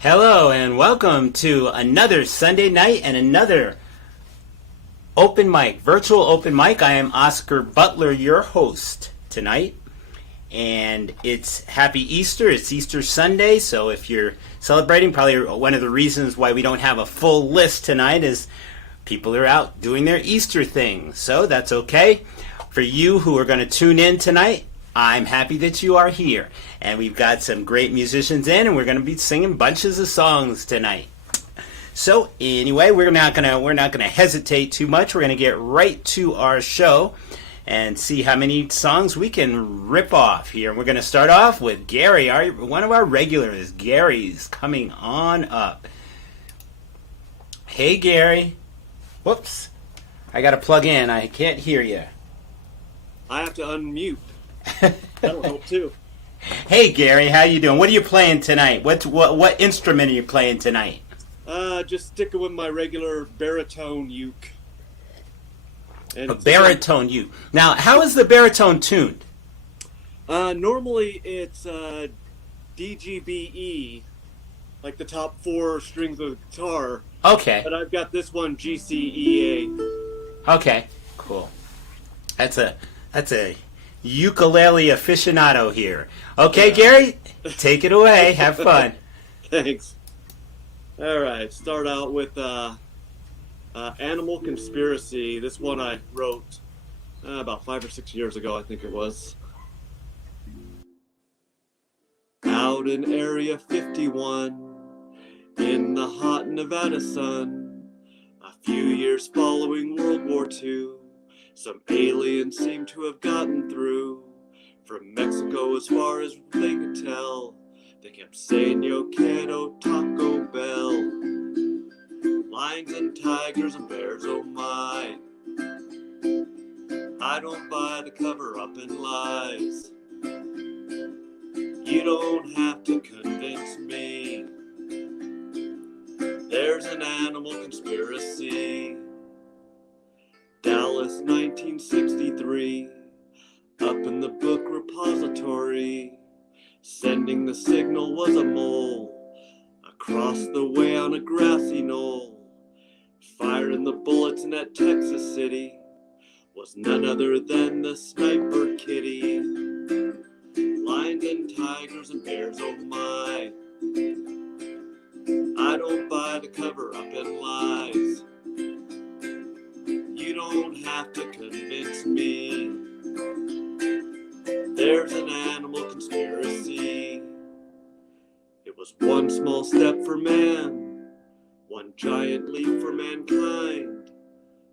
Hello and welcome to another Sunday night and another open mic, virtual open mic. I am Oscar Butler, your host tonight. And it's Happy Easter. It's Easter Sunday, so if you're celebrating, probably one of the reasons why we don't have a full list tonight is people are out doing their Easter thing. So that's okay. For you who are going to tune in tonight, I'm happy that you are here. And we've got some great musicians in, and we're going to be singing bunches of songs tonight. So anyway, we're not gonna hesitate too much. We're gonna get right to our show and see how many songs we can rip off here. We're gonna start off with Gary, one of our regulars. Gary's coming on up. Hey Gary. Whoops. I gotta plug in. I can't hear you. I have to unmute. That'll help too. Hey Gary, how you doing? What are you playing tonight? What instrument are you playing tonight? Just sticking with my regular baritone uke. And a baritone uke. Now, how is the baritone tuned? Normally it's DGBE, like the top four strings of the guitar. Okay. But I've got this one GCEA. Okay, cool. That's a ukulele aficionado here. Okay, Gary, take it away. Have fun. Thanks. All right, start out with Animal Conspiracy. This one I wrote about 5 or 6 years ago, I think it was. Out in Area 51, in the hot Nevada sun, a few years following World War II, some aliens seem to have gotten through. From Mexico as far as they could tell, they kept saying, "Yo quiero Taco Bell." Lions and tigers and bears, oh my. I don't buy the cover-up and lies. You don't have to convince me. There's an animal conspiracy. Dallas, 1963. Up in the book repository. Sending the signal was a mole. Across the way on a grassy knoll. Firing the bullets in that Texas city was none other than the sniper kitty. Lions and tigers and bears, oh my. I don't buy the cover-up and lies. You don't have to convince me. There's an animal conspiracy. It was one small step for man, one giant leap for mankind.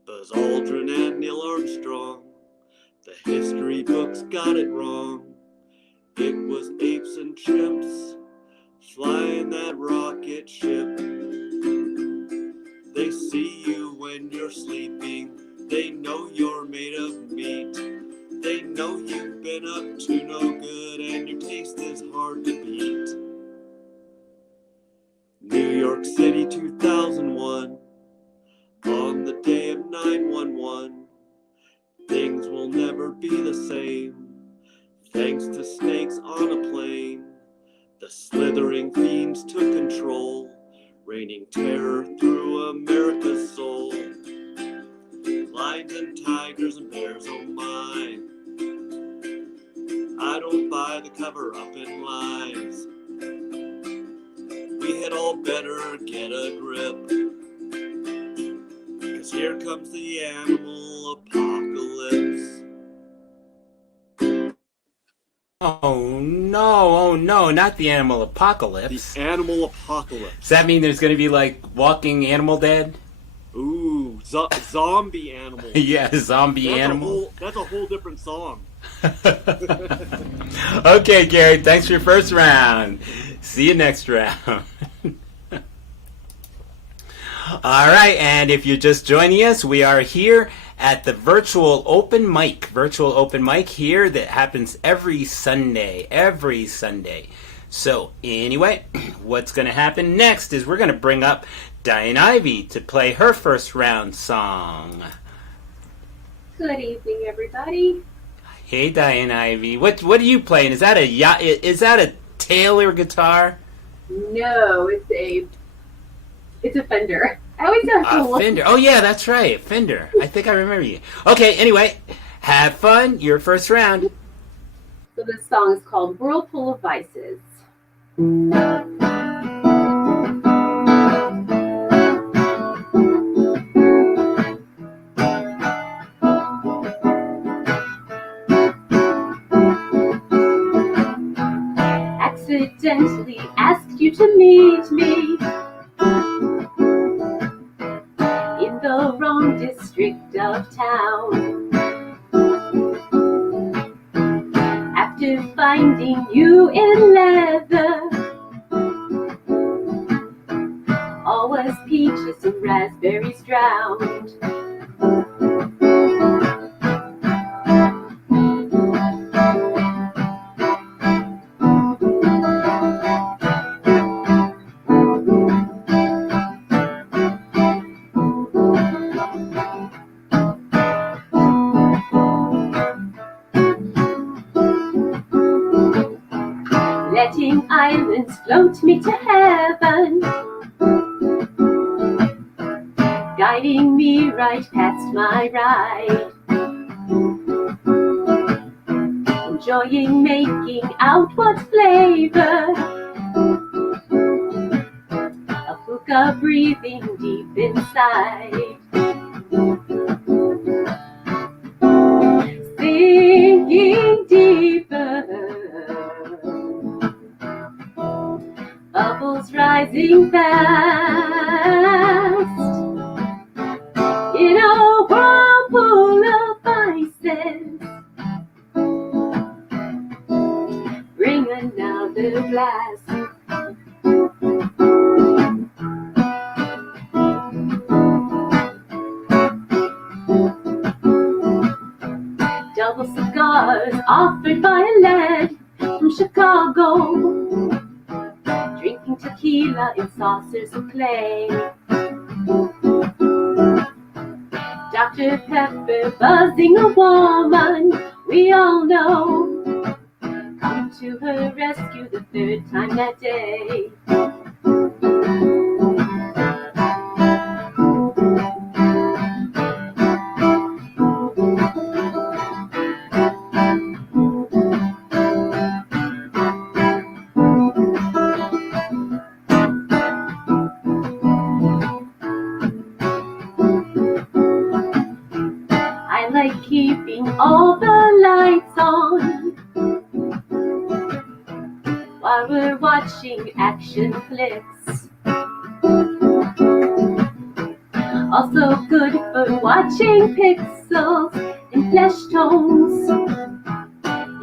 Buzz Aldrin and Neil Armstrong, the history books got it wrong. It was apes and chimps flying that rocket ship. They see you when you're sleeping. They know you're made of meat. They know you've been up to no good and your taste is hard to beat. New York City, 2001. On the day of 9/11, things will never be the same. Thanks to snakes on a plane, the slithering fiends took control, raining terror through America's soul. Lions and tigers and bears, oh my. I don't buy the cover-up and lies. We had all better get a grip, 'cause here comes the animal apocalypse. Oh no, not the animal apocalypse. The animal apocalypse. Does that mean there's going to be like Walking Animal Dead? Ooh, zombie animal. Yeah, zombie animal. That's a whole different song. Okay, Gary, thanks for your first round. See you next round. All right, and if you're just joining us, we are here at the virtual open mic here that happens every Sunday. So anyway, what's going to happen next is we're going to bring up Diane Ivy to play her first round song. Good evening, everybody. Hey, Diane Ivy. What are you playing? Is that a Taylor guitar? No, it's a Fender. I always have to look. Fender. Oh, yeah, that's right. Fender. I think I remember you. Okay, anyway, have fun. Your first round. So this song is called Whirlpool of Vices. Accidentally asked you to meet me in the wrong district of town. After finding you in leather, all was peaches and raspberries drowned. Letting islands float me to heaven, guiding me right past my ride. Enjoying making out what flavor, a hookah breathing deep inside. Sinking deeper, bubbles rising fast in a whirlpool of vices. Bring another glass. Double cigars offered by a lad from Chicago, drinking tequila in saucers of clay. Dr. Pepper buzzing a woman we all know, come to her rescue the third time that day. I like keeping all the lights on while we're watching action flicks. Also good for watching pixels and flesh tones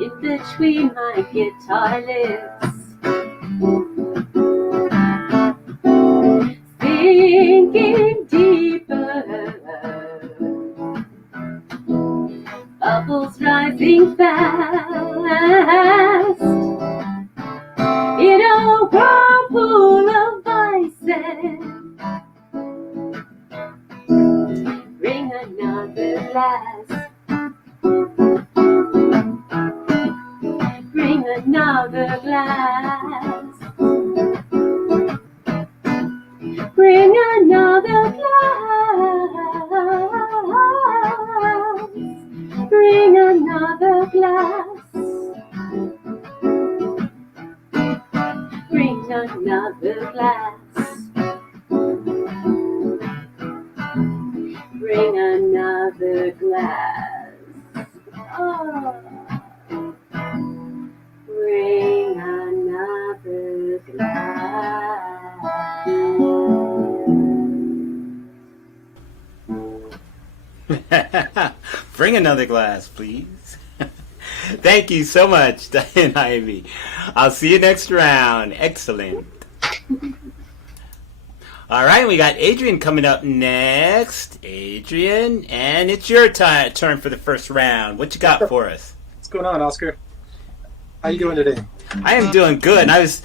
in between my guitar licks. Sinking deeper, bubbles rising fast in a whirlpool of vices. Bring another glass. Bring another glass. Bring another glass. Bring another glass. Bring another glass. Bring another glass. Oh. Bring another glass. Bring another glass, please. Thank you so much, Diane Ivy. I'll see you next round. Excellent. All right, we got Adrian coming up next. Adrian, and it's your turn for the first round. What you got for us? What's going on, Oscar? How you doing today? I am doing good. And I was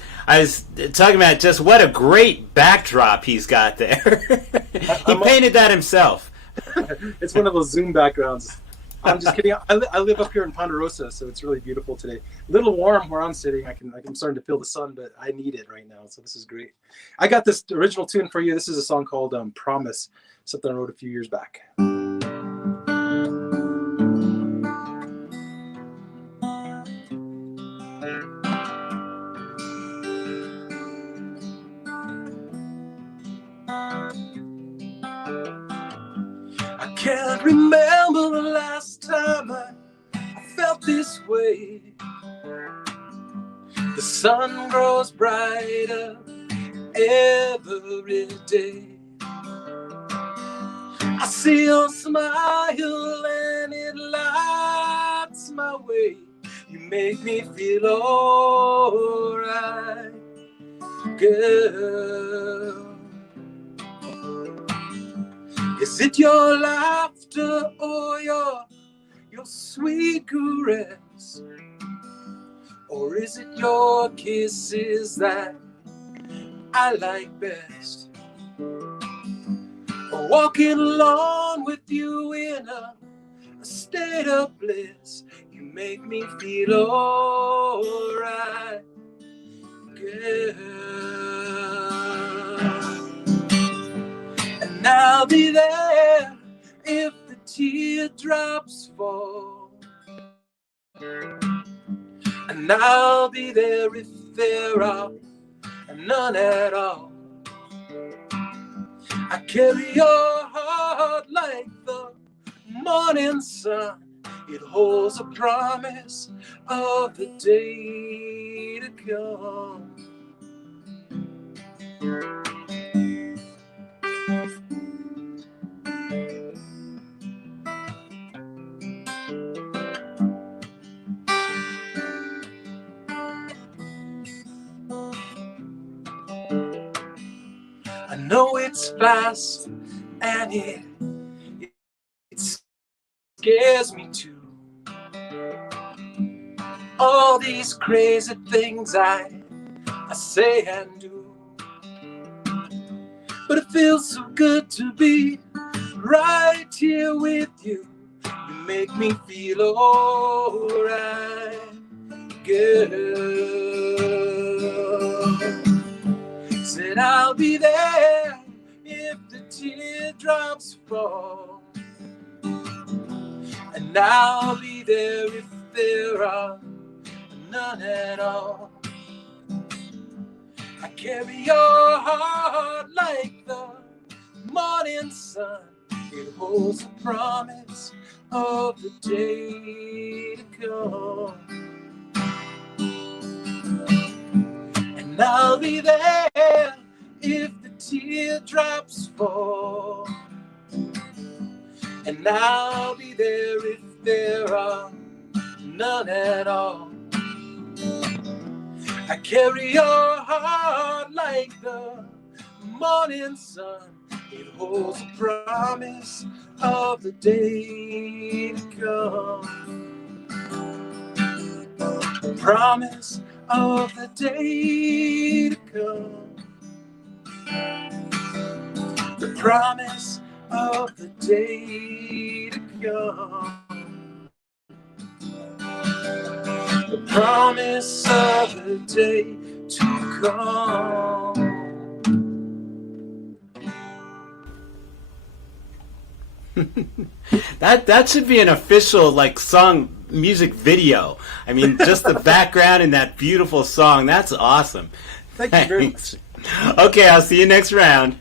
talking about just what a great backdrop he's got there. He painted that himself. It's one of those Zoom backgrounds. I'm just kidding. I live up here in Ponderosa, so it's really beautiful today. A little warm where I'm sitting. I'm starting to feel the sun, but I need it right now, so this is great. I got this original tune for you. This is a song called Promise, something I wrote a few years back. I can't remember the last time I felt this way. The sun grows brighter every day. I see your smile and it lights my way. You make me feel alright, girl. Is it your laughter or your sweet caress? Or is it your kisses that I like best? Or walking along with you in a state of bliss. You make me feel alright, girl. And I'll be there if the teardrops fall. And I'll be there if there are none at all. I carry your heart like the morning sun. It holds a promise of the day to come. I know it's fast and it scares me too. All these crazy things I say and do. But it feels so good to be right here with you. You make me feel alright, girl. Said I'll be there if the teardrops fall. And I'll be there if there are none at all. I carry your heart like the morning sun. It holds a promise of the day to come. And I'll be there if the teardrops fall. And I'll be there if there are none at all. I carry your heart like the morning sun. It holds a promise of the day to come. A promise of the day to come. The promise of the day to come. The promise of the day to come. That should be an official song music video. I mean, just the background in that beautiful song. That's awesome. Thank you very much. Okay, I'll see you next round.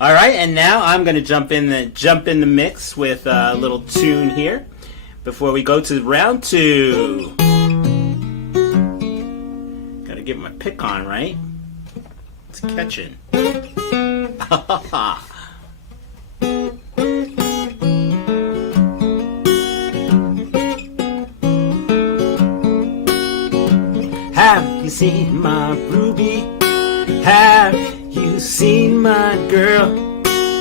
All right, and now I'm going to jump in the mix with a little tune here before we go to round 2. Got to get my pick on right. It's catching. Have you seen my Ruby? Have you seen my girl?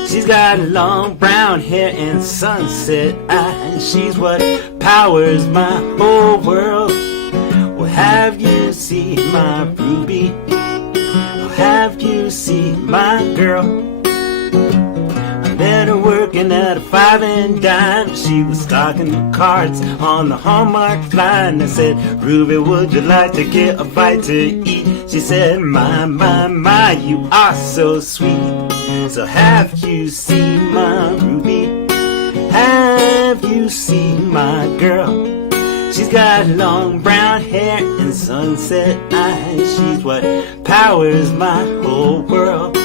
She's got long brown hair and sunset eyes. She's what powers my whole world. Well, have you seen my Ruby? Well, have you seen my girl? I met her working working at a 5 and dime. She was stocking the cards on the Hallmark line. I said, Ruby, would you like to get a bite to eat? She said, my, you are so sweet. So have you seen my Ruby? Have you seen my girl? She's got long brown hair and sunset eyes. She's what powers my whole world.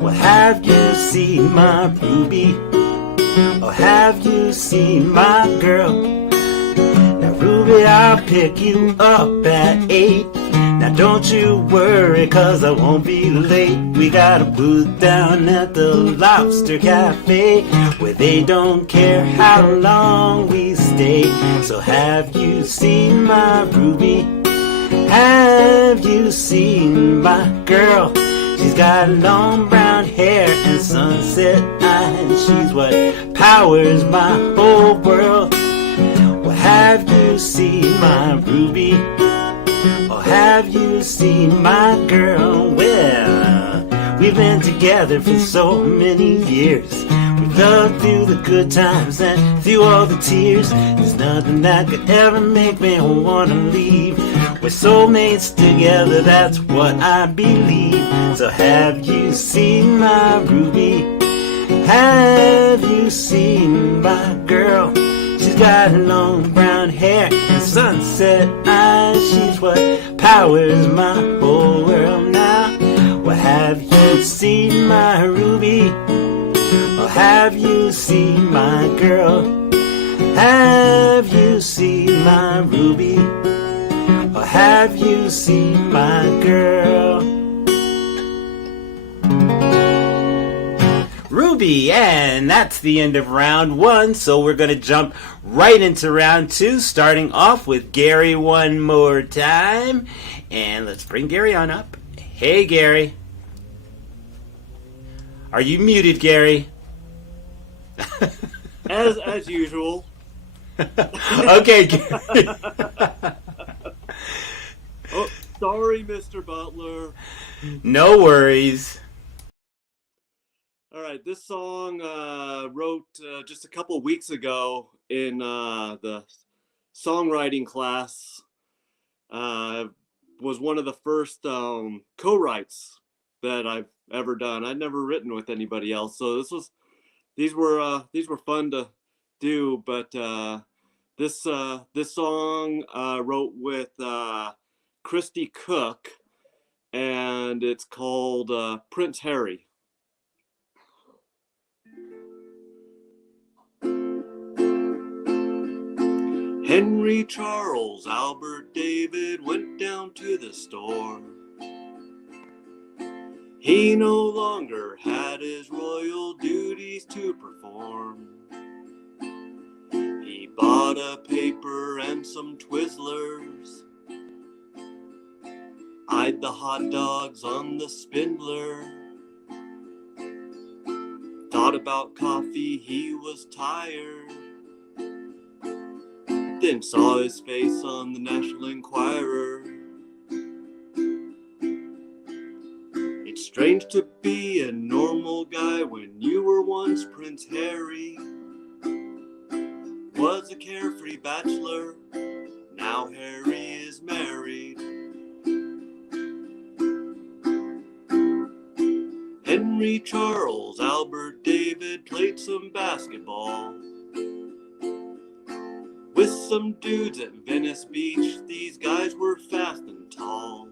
Well, have you seen my Ruby? Or have you seen my girl? Now, Ruby, I'll pick you up at 8. Now, don't you worry, 'cause I won't be late. We got a booth down at the Lobster Cafe, where they don't care how long we stay. So have you seen my Ruby? Have you seen my girl? She's got long brown hair and sunset eyes. She's what powers my whole world. Well, have you seen my Ruby? Or have you seen my girl? Well, we've been together for so many years. We've loved through the good times and through all the tears. There's nothing that could ever make me wanna leave. We're soulmates together, that's what I believe. So have you seen my Ruby? Have you seen my girl? She's got long brown hair and sunset eyes. She's what powers my whole world now. Well, have you seen my Ruby? Or have you seen my girl? Have you seen my Ruby? Or have you seen my girl? Ruby, and that's the end of round 1, so we're going to jump right into round 2, starting off with Gary one more time. And let's bring Gary on up. Hey, Gary. Are you muted, Gary? As usual. Okay, Gary. Oh, sorry, Mr. Butler. No worries. All right, this song wrote just a couple weeks ago in the songwriting class. Was one of the first co-writes that I've ever done. I'd never written with anybody else, so these were fun to do. But this song wrote with Christy Cook, and it's called Prince Harry. Henry Charles Albert David went down to the store. He no longer had his royal duties to perform. He bought a paper and some Twizzlers, eyed the hot dogs on the spindler, thought about coffee, he was tired, then saw his face on the National Enquirer. It's strange to be a normal guy when you were once Prince Harry. Was a carefree bachelor, now Harry is married. Henry Charles Albert David played some basketball with some dudes at Venice Beach. These guys were fast and tall.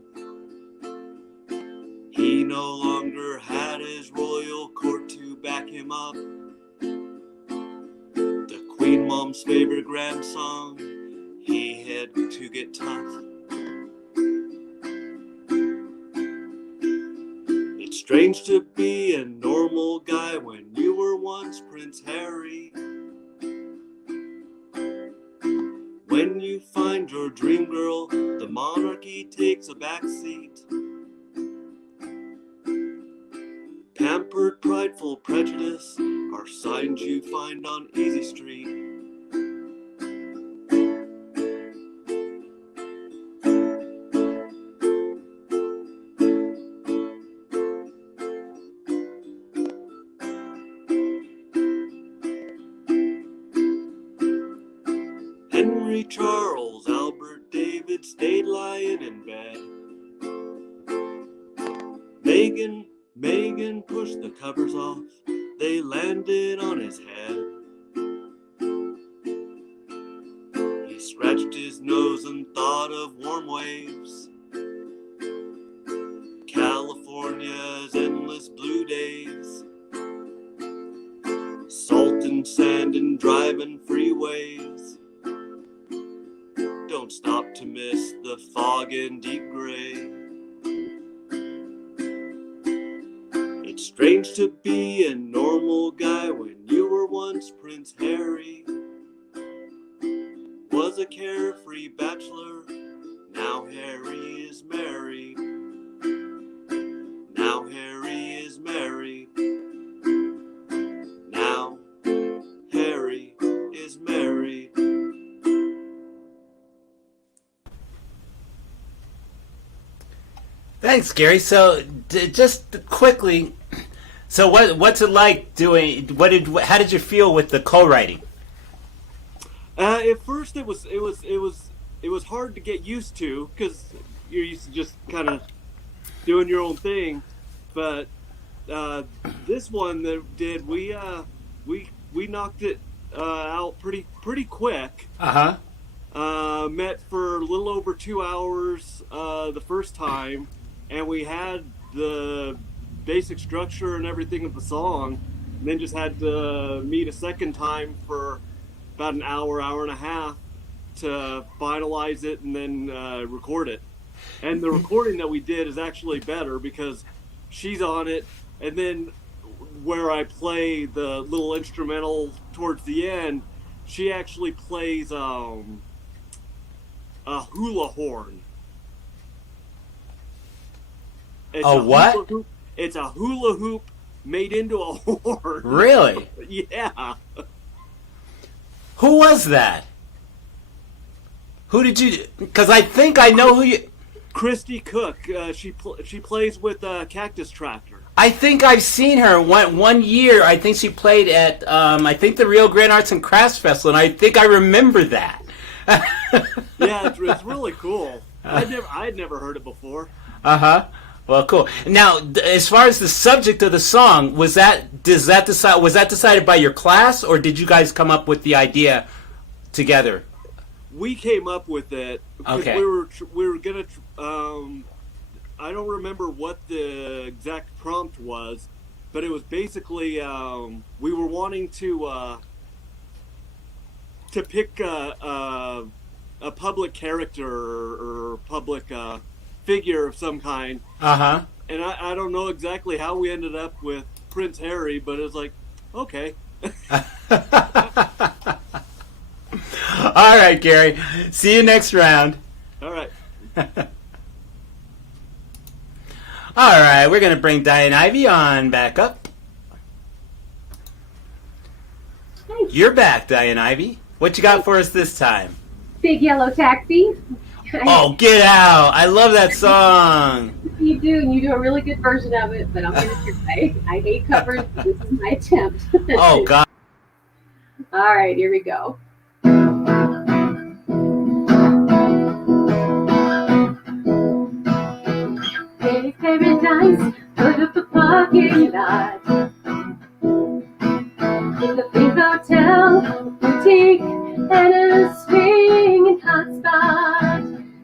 He no longer had his royal court to back him up. The Queen Mom's favorite grandson, he had to get tough. It's strange to be a normal guy when you were once Prince Harry. When you find your dream girl, the monarchy takes a backseat. Pampered, prideful prejudice are signs you find on Easy Street. Henry, Charles, Albert, David stayed lying in bed. Megan pushed the covers off. They landed on his head. He scratched his nose and thought of warm waves. California's endless blue days. Salt and sand and driving freeways. Don't stop to miss the fog and deep gray. It's strange to be a normal guy when you were once Prince Harry. Was a carefree bachelor, now Harry is married. Now Harry is married. Now Harry is married. Thanks, Gary. So, just quickly, so what's it like doing? How did you feel with the co-writing? At first, it was hard to get used to because you're used to just kind of doing your own thing. But this one that we knocked it out pretty quick. Met for a little over 2 hours the first time, and we had the basic structure and everything of the song, and then just had to meet a second time for about an hour and a half to finalize it and then record it. And the recording that we did is actually better because she's on it, and then where I play the little instrumental towards the end, she actually plays a hula horn. It's a what? Hula hoop. It's a hula hoop made into a horn. Really? Yeah. Who was that? Who did you? Because I think I know who you. Christy Cook. She plays with Cactus Tractor. I think I've seen her one year. I think she played at I think the Rio Grande Arts and Crafts Festival, and I think I remember that. Yeah, it's really cool. I'd never heard it before. Well, cool. Now, as far as the subject of the song, was that decided by your class, or did you guys come up with the idea together? We came up with it because Okay. we were gonna. I don't remember what the exact prompt was, but it was basically we were wanting to pick a public character or public figure of some kind. And I don't know exactly how we ended up with Prince Harry, but it was like, okay. All right, Gary. See you next round. All right. All right, we're going to bring Diane Ivy on back up. Thanks. You're back, Diane Ivy. What you got for us this time? Big Yellow Taxi. Oh, get out. I love that song. You do, and you do a really good version of it, but I'm going to try. I hate covers. This is my attempt. Oh, God. All right, here we go. Hey, paradise, put up a parking lot. In the big hotel, boutique, and a swinging hot spot.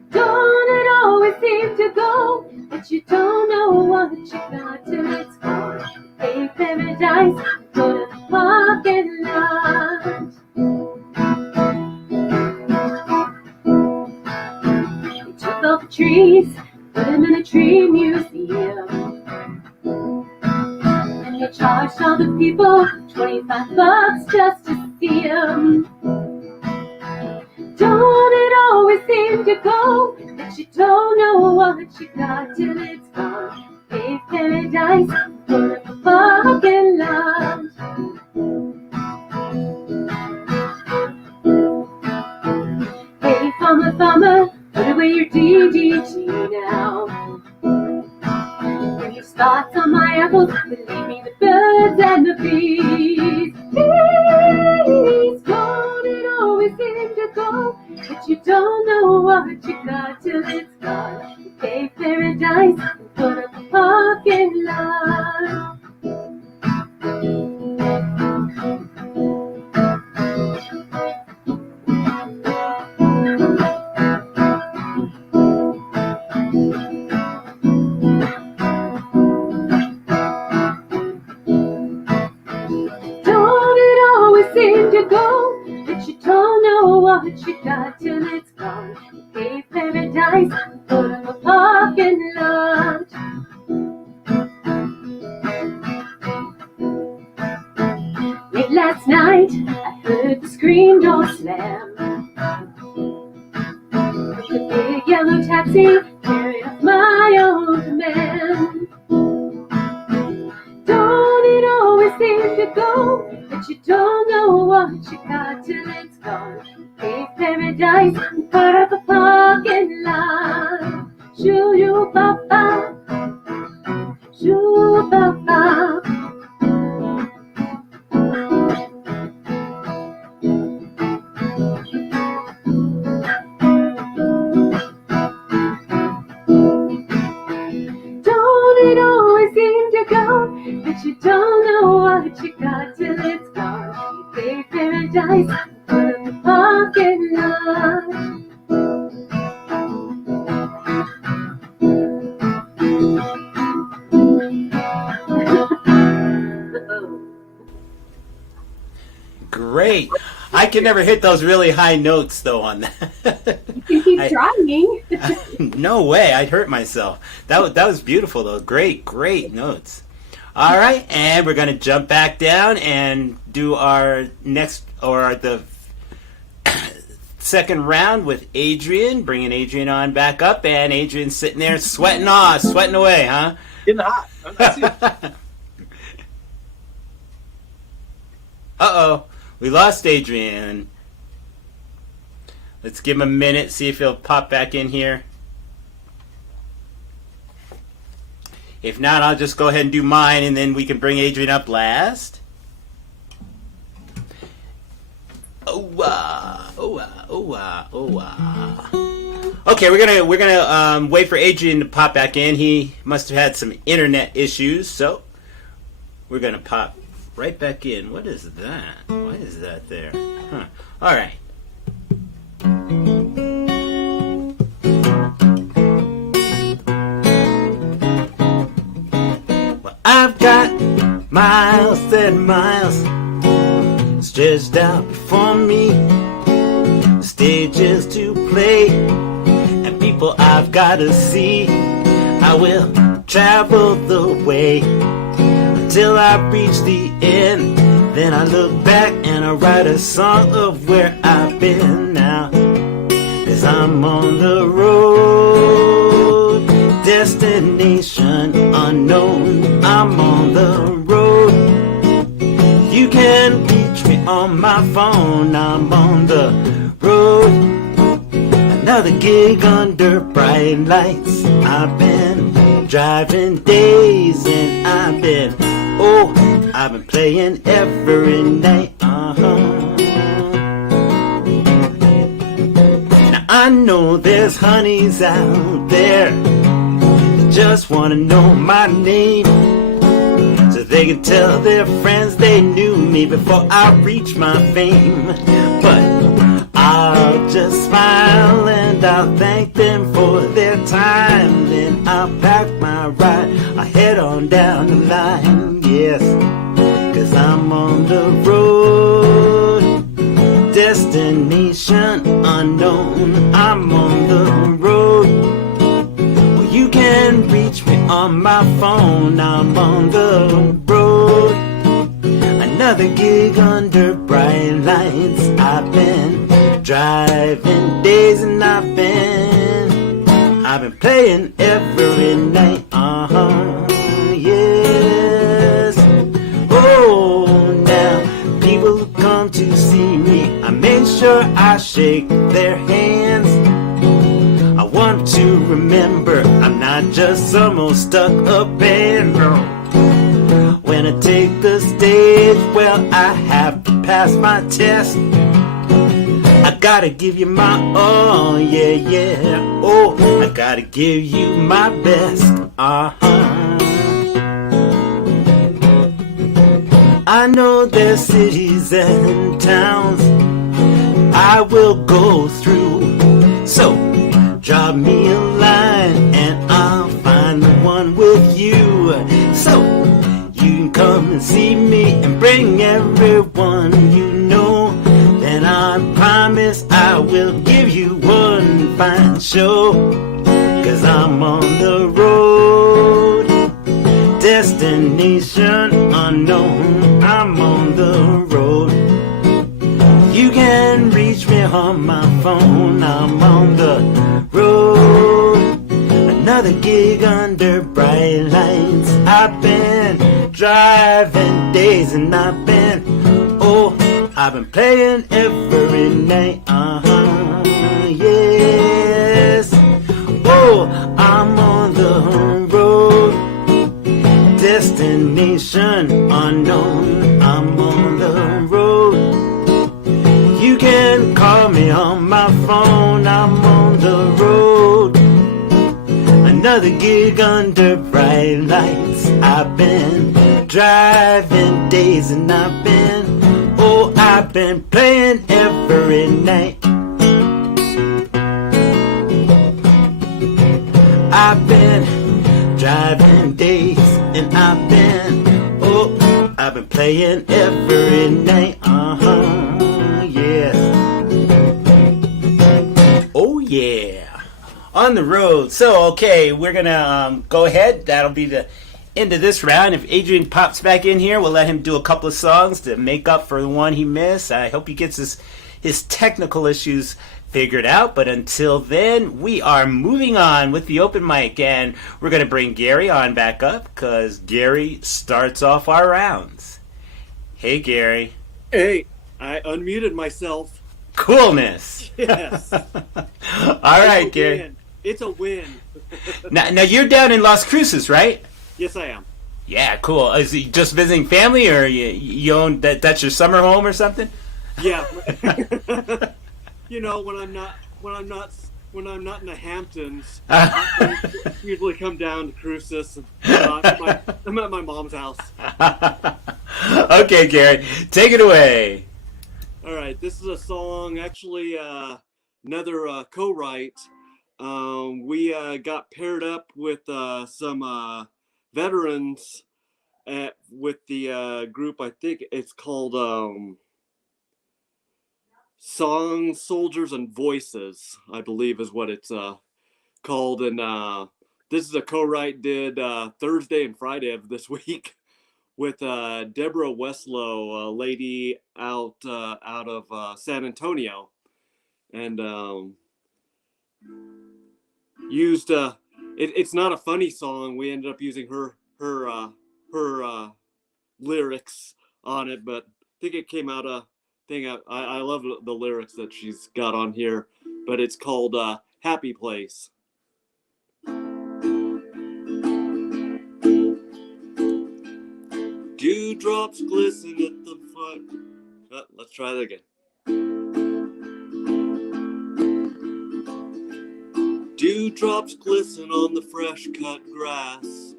Don't it always seem to go, but you don't know what you got till it's gone. Hey, paradise, put up a parking lot. They took all the trees, put them in a tree museum. And they charged all the people $25 just to see them. Don't it always seem to go, that you don't know what you got till it's gone. Hey, paradise, put up a parking lot. Hey, farmer, put away your DDT now. When you start on my apples, believe me, the birds and the bees. Please, don't it always seem to go, what you got till it's gone. Pay paradise and put up a parking lot. Don't it always seem to go that you don't know what you got till it's gone. Pay paradise and put up a parking lot. Late last night, I heard the screen door slam. The big yellow taxi carried off my old man. Don't it always seem to go that you don't know what you got till it's gone. Pay paradise and put up a parking lot. Shoo-doo-ba-ba, shoo-ba-ba. Don't it always seem to go that you don't know what you got till it's gone. Pay paradise and put up a parking lot. Great. I can never hit those really high notes though on that. You can keep I- trying. No way, I'd hurt myself. That was beautiful though. Great notes. All right, and we're gonna jump back down and do our next or the second round with Adrian. Bringing Adrian on back up, and Adrian's sitting there sweating away, huh? Getting hot. That's it. Uh-oh, we lost Adrian. Let's give him a minute, see if he'll pop back in here. If not, I'll just go ahead and do mine, and then we can bring Adrian up last. Okay, we're gonna wait for Adrian to pop back in. He must have had some internet issues, so we're gonna pop right back in. What is that? Why is that there? Huh. All right. Well, I've got miles and miles stretched out before me, stages to play, and people I've got to see. I will travel the way till I reach the end. Then I look back and I write a song of where I've been now. 'Cause I'm on the road, destination unknown. I'm on the road. You can reach me on my phone. I'm on the road. Another gig under bright lights. I've been driving days and I've been playing every night. Now I know there's honeys out there that just wanna know my name, so they can tell their friends they knew me before I reach my fame. But I'll just smile and I'll thank them for their time. Then I'll pack my ride, I'll head on down the line. Yes, 'cause I'm on the road, destination unknown. I'm on the road. Well, you can reach me on my phone. I'm on the road. Another gig under bright lights. I've been driving days and I've been playing every night. Yes. Oh, now people who come to see me, I make sure I shake their hands. I want to remember I'm not just some old stuck-up band. When I take the stage, well, I have to pass my test. I gotta give you my all, yeah, yeah. Oh, I gotta give you my best, I know there's cities and towns I will go through, so drop me a line and I'll find the one with you. So you can come and see me and bring everyone you know. Then I promise I will give you one fine show. 'Cause I'm on the road, destination unknown. I'm on the road. You can reach me on my phone. I'm on the road. Another gig under bright lights. I've been driving days and I've been playing every night. Yes. Oh, I'm on the road. Destination unknown. I'm on the road. You can call me on my phone. I'm on the road. Another gig under bright lights. I've been driving days and I've been playing every night. I've been driving days and I've been playing every night. Yes. Oh yeah. On the road. So okay, we're gonna go ahead. That'll be the end of this round. If Adrian pops back in here, we'll let him do a couple of songs to make up for the one he missed. I hope he gets his technical issues figured out. But until then, we are moving on with the open mic, and we're going to bring Gary on back up because Gary starts off our rounds. Hey, Gary. Hey, I unmuted myself. Coolness. Yes. All right, Gary. It's a win. Now you're down in Las Cruces, right? Yes, I am. Yeah, cool. Is he just visiting family, or you own that's your summer home or something? Yeah. You know, when I'm not in the Hamptons, I usually come down to Cruces. I'm at my mom's house. Okay, Gary, take it away. All right, this is a song, actually another co-write. We got paired up with some veterans with the group. I think it's called Song Soldiers and Voices, I believe is what it's called. And this is a co-write did Thursday and Friday of this week with Deborah Westlow, a lady out of San Antonio, and used it's not a funny song. We ended up using her lyrics on it, but I think it came out I love the lyrics that she's got on here, but it's called Happy Place. Dewdrops glisten at the front. Let's try that again. Dewdrops glisten on the fresh cut grass,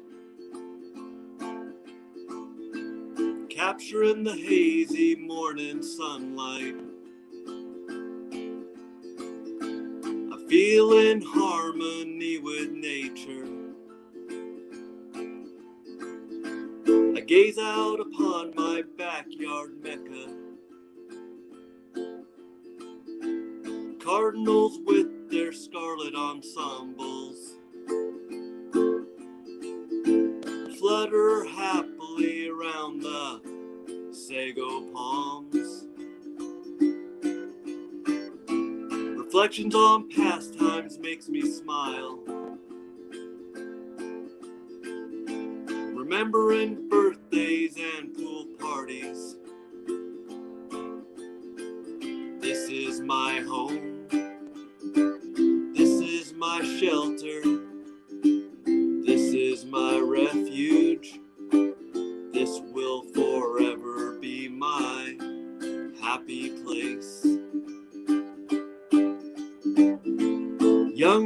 capturing the hazy morning sunlight. I feel in harmony with nature. I gaze out upon my backyard mecca. Cardinals with their scarlet ensembles flutter happily around the sago palms. Reflections on past times makes me smile. Remembering birthdays and pool parties. This is my home. This is my shelter. This is my refuge. This will forever be my happy place.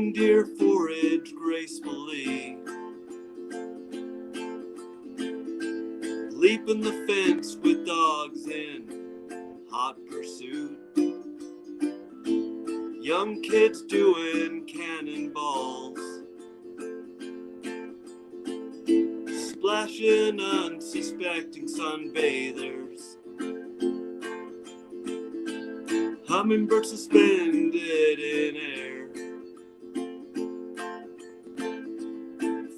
Reindeer forage gracefully, leaping the fence with dogs in hot pursuit. Young kids doing cannonballs, splashing unsuspecting sunbathers. Hummingbirds suspended in air,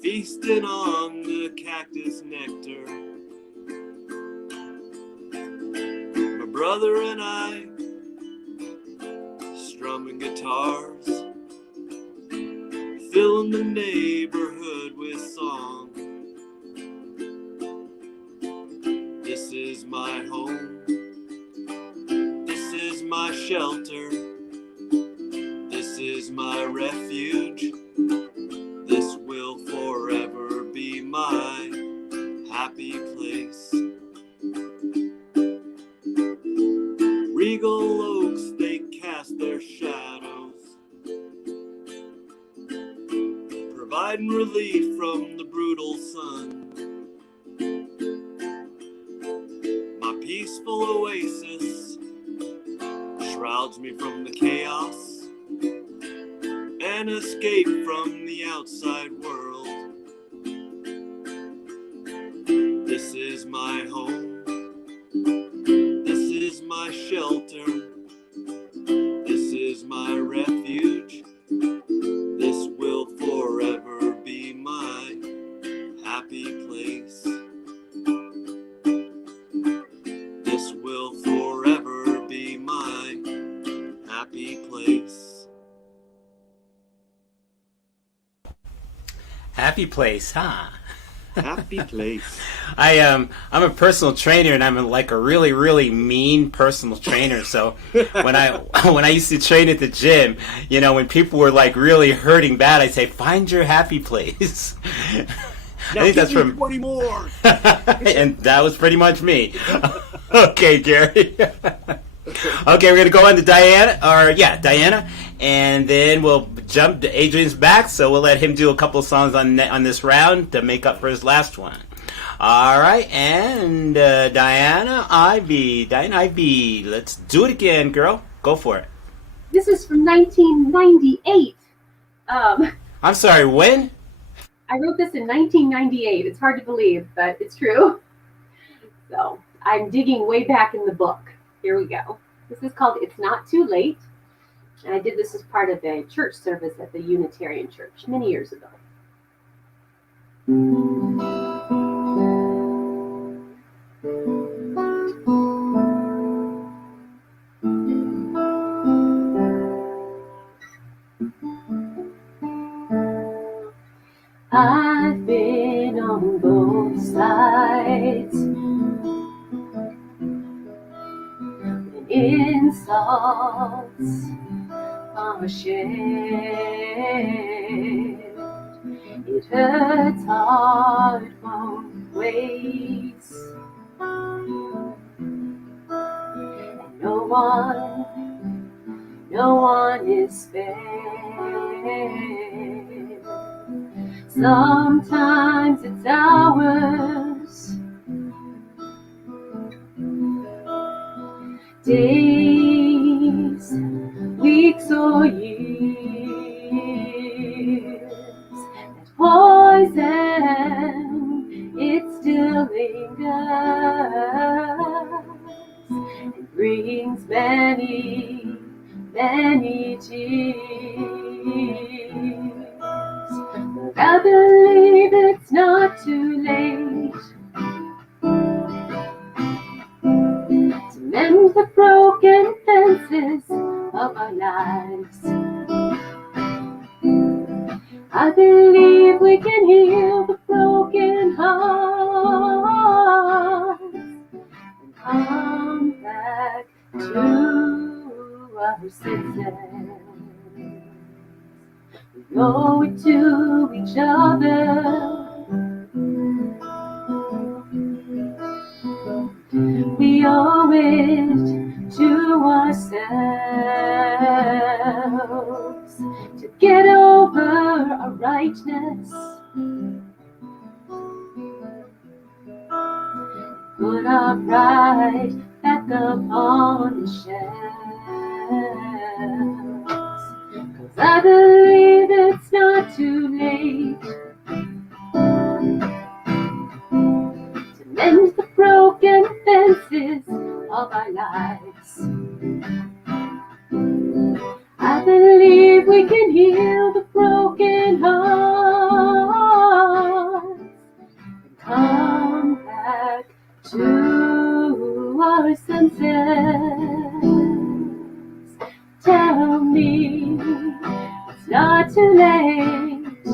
feasting on the cactus nectar. My brother and I, strumming guitars, filling the neighborhood with song. This is my home, this is my shelter, this is my refuge, this will forever be my happy place. Regal oaks, they cast their shadows, providing relief from the brutal sun. My peaceful oasis shrouds me from the chaos, an escape from the outside world. This is my home, this is my shelter, this is my refuge, this will forever be my happy place. This will forever be my happy place. Happy place, huh? Happy place. I'm a personal trainer, and I'm like a really, really mean personal trainer. So when I used to train at the gym, when people were like really hurting bad, I'd say, "Find your happy place." Now I think that's from 20 more. and that was pretty much me. Okay, Gary. Okay, we're gonna go on to Diana, and then we'll jump to Adrian's back. So we'll let him do a couple of songs on this round to make up for his last one. All right, and Diana Ivy, let's do it again, girl. Go for it. This is from 1998. I'm sorry, when? I wrote this in 1998. It's hard to believe, but it's true. So I'm digging way back in the book. Here we go. This is called It's Not Too Late. And I did this as part of a church service at the Unitarian Church many years ago. I've been on both sides, when insults are shared. It hurts hard both ways, and no one is spared. Sometimes it's hours, days, weeks or years. That poison, it still lingers and brings many, many tears. But I believe it's not too late to mend the broken fences of our lives. I believe we can heal the broken hearts and come back to our senses. We owe it to each other. We owe it to ourselves to get over our rightness. Put our pride back up on the shelves. 'Cause I believe it's not too late to mend the broken fences of our lives. I believe we can heal the broken hearts and come back to our senses. Tell me it's not too late.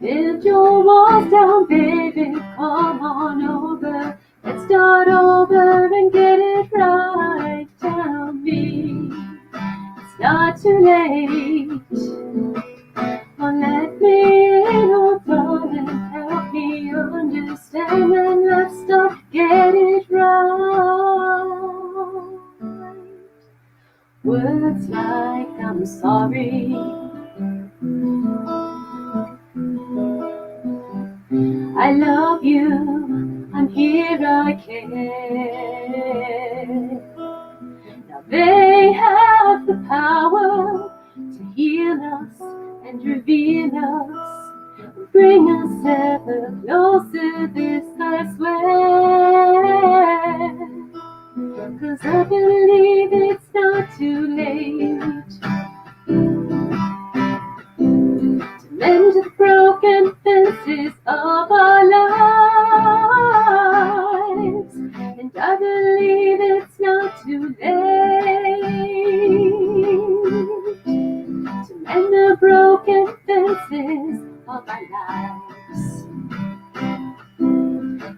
Build your walls down, baby, come on over. Let's start over and get it right. Tell me it's not too late. Oh, let me in, oh darling, help me understand, and let's start get it right. Words like I'm sorry, I love you, I'm here, I care. Now they have the power to heal us and reveal us, bring us ever closer, this I swear. 'Cause I believe it's not too late to mend the broken fences of our lives. And I believe it's not too late to mend the broken fences of our lives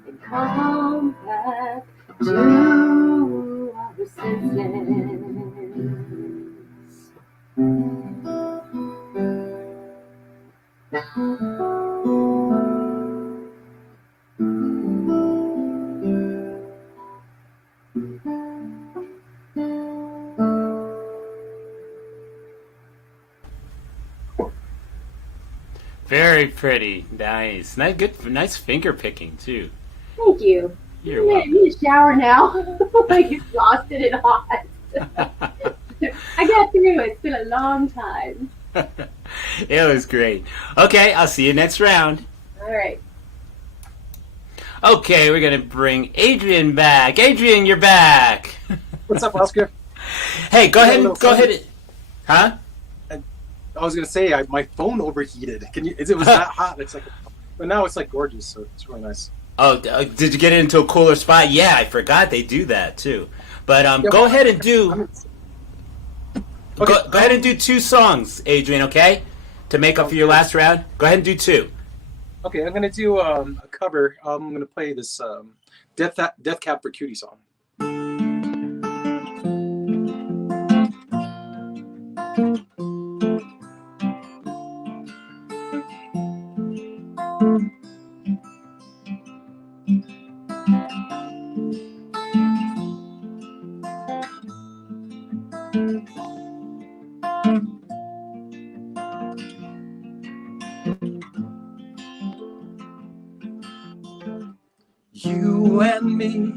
and come back to our senses. Very pretty. Nice. Nice finger picking too. Thank you. You're I welcome. need a shower now. I'm exhausted and hot. I got through it. It's been a long time. It was great. Okay, I'll see you next round. All right. Okay, we're gonna bring Adrian back. Adrian, you're back. What's up, Oscar? Hey, go ahead. Hello, Go phone. ahead. Huh? I was gonna say my phone overheated. It was that hot. It's like, but now it's like gorgeous, so it's really nice. Oh, did you get it into a cooler spot? Yeah, I forgot they do that too. But Yeah, go well, ahead and do. Okay. Go ahead and do 2 songs, Adrian. Okay, to make up for your last round. Go ahead and do 2. Okay, I'm gonna do a cover. I'm gonna play this Death Cab for Cutie song. You and me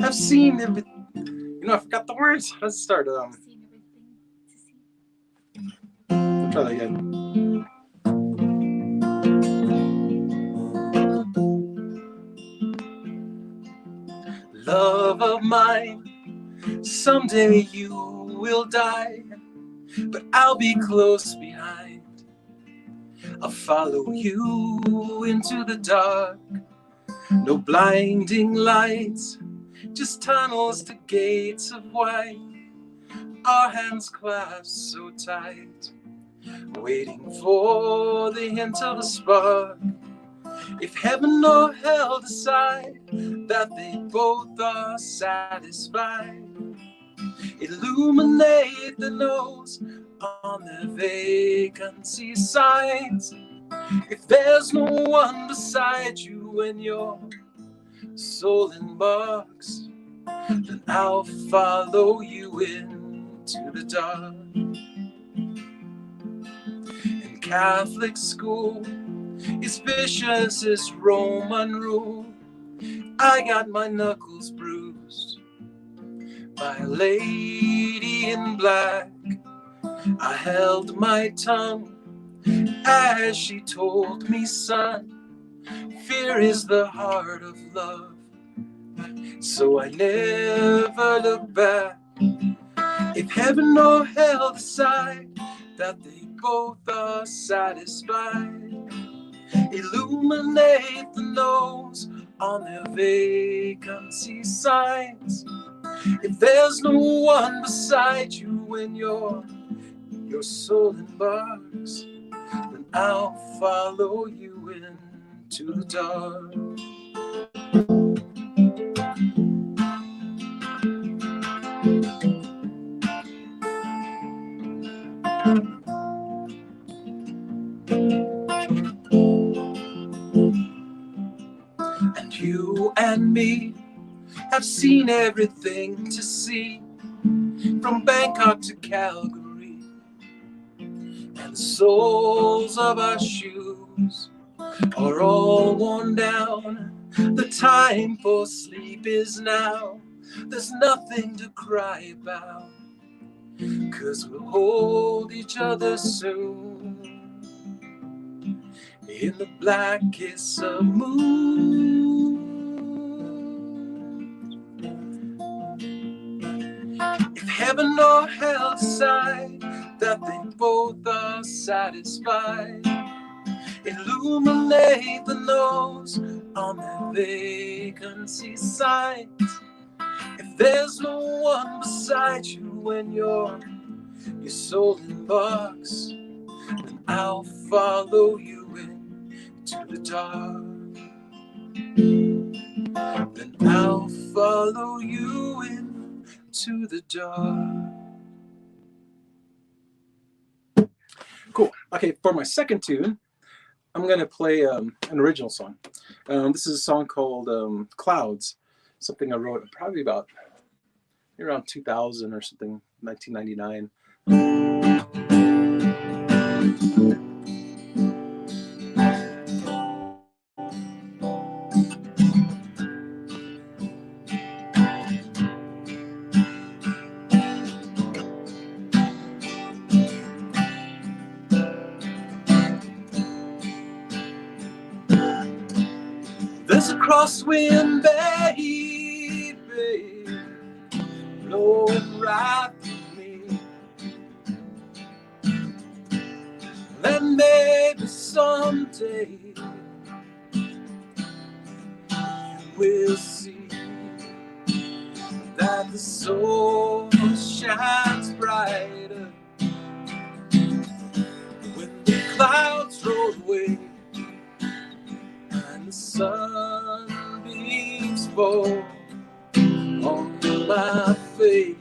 have seen everything. I forgot the words. Let's start. I'll try that again. Love of mine, someday you will die, but I'll be close behind. I'll follow you into the dark. No blinding lights, just tunnels to gates of white. Our hands clasped so tight, waiting for the hint of a spark. If heaven or hell decide that they both are satisfied, illuminate the nose on their vacancy signs. If there's no one beside you when your soul embarks, then I'll follow you into the dark. In Catholic school, it's vicious as Roman rule. I got my knuckles bruised by a lady in black. I held my tongue as she told me, son, fear is the heart of love. So I never look back. If heaven or hell decide that they both are satisfied, illuminate the nose on their vacancy signs. If there's no one beside you when your soul embarks, then I'll follow you into the dark. And you and me have seen everything to see, from Bangkok to Calgary, and the soles of our shoes are all worn down. The time for sleep is now. There's nothing to cry about, 'cause we'll hold each other soon in the black kiss of moon. If heaven or hell decide that they both are satisfied, illuminate the nose on their vacancy signs. If there's no one beside you when your soul embarks, then I'll follow you into the dark. Then I'll follow you into the dark. Cool. Okay, for my second tune, I'm going to play an original song. This is a song called Clouds, something I wrote probably about around 2000 or something, 1999. There's a crosswind, baby, blowing right through me. And maybe someday you will see that the soul shines brighter when the clouds roll away and the sunbeams fall on my face.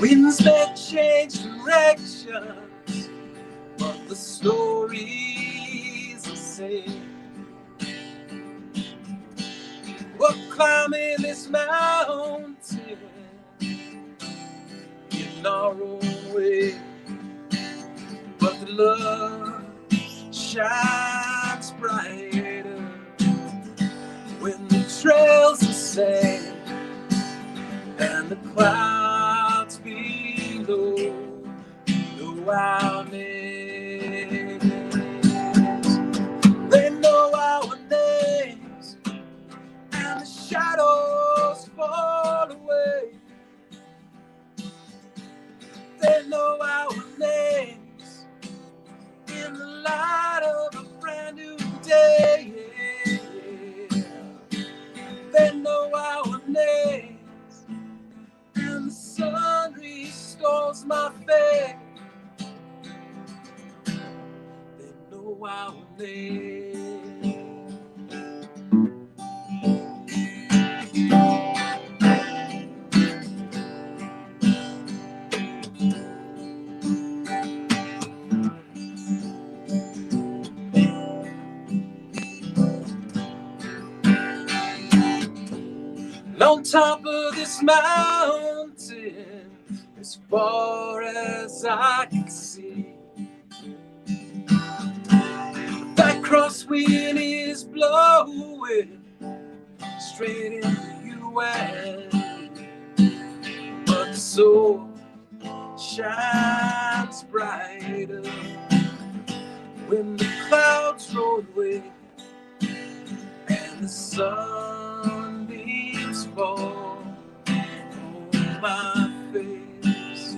Winds may change directions, but the story's the same. We're climbing this mountain in our own way, but the love shines brighter when the trails are sand and the clouds below know our names. They know our names, and the shadows fall away. They know our names in the light of a brand new day. They know our names, and the sun restores my faith. I will live. On top of this mountain, as far as I can see, that crosswind is blowing straight into you, and but the soul shines brighter when the clouds roll away and the sunbeams fall on my face.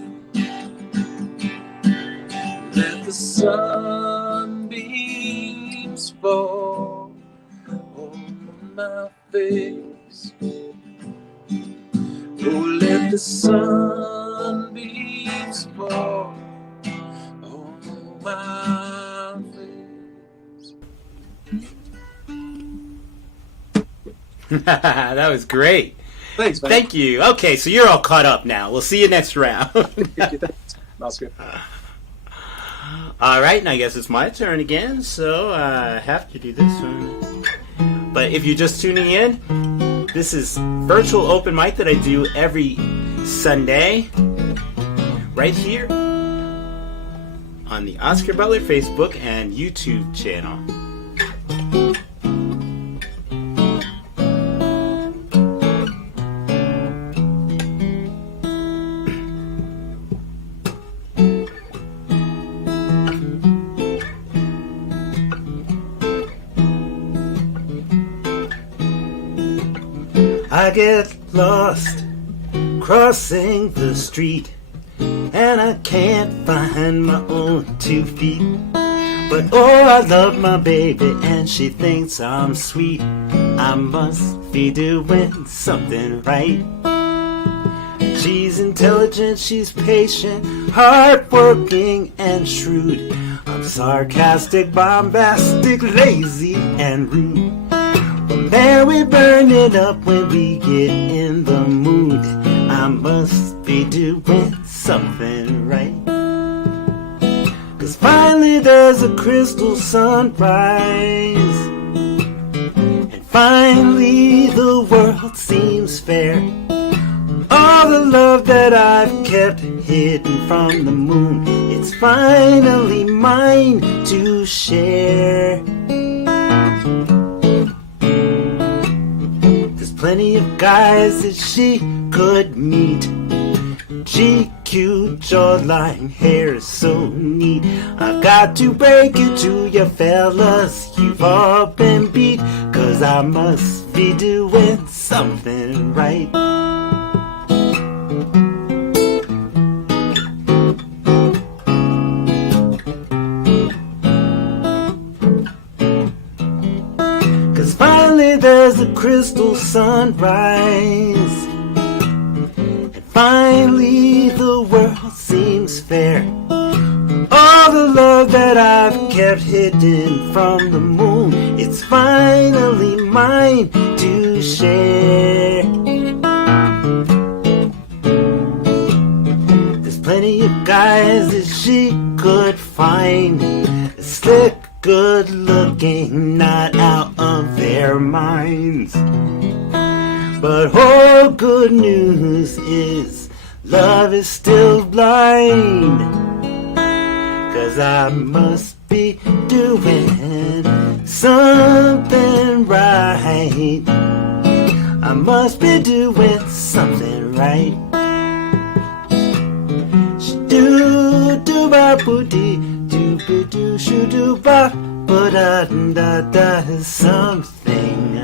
Let the sunbeams fall on my face. Oh, let the sunbeams fall on my face. That was great. Thanks, man. Thank you. Okay, so you're all caught up now. We'll see you next round. Thanks, Oscar. All right, and I guess it's my turn again, so I have to do this one. But if you're just tuning in, this is virtual open mic that I do every Sunday right here on the Oscar Butler Facebook and YouTube channel. I get lost crossing the street, and I can't find my own 2 feet. But oh, I love my baby, and she thinks I'm sweet. I must be doing something right. She's intelligent, she's patient, hardworking and shrewd. I'm sarcastic, bombastic, lazy and rude. Man, we burn it up when we get in the mood. I must be doing something right. 'Cause finally there's a crystal sunrise, and finally the world seems fair. All the love that I've kept hidden from the moon, it's finally mine to share. Plenty of guys that she could meet. GQ, jawline, hair is so neat. I've got to break it to you fellas, you've all been beat. 'Cause I must be doing something right. Finally there's a crystal sunrise, and finally the world seems fair. All the love that I've kept hidden from the moon, it's finally mine to share. There's plenty of guys that she could find, slick, good looking, not out of their minds. But all good news is love is still blind. 'Cause I must be doing something right. I must be doing something right. Do do ba booty. Do shoo do ba ba da da da something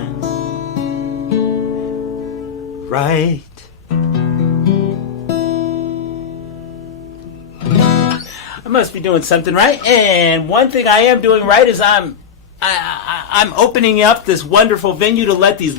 right. I must be doing something right, and one thing I am doing right is I'm opening up this wonderful venue to let these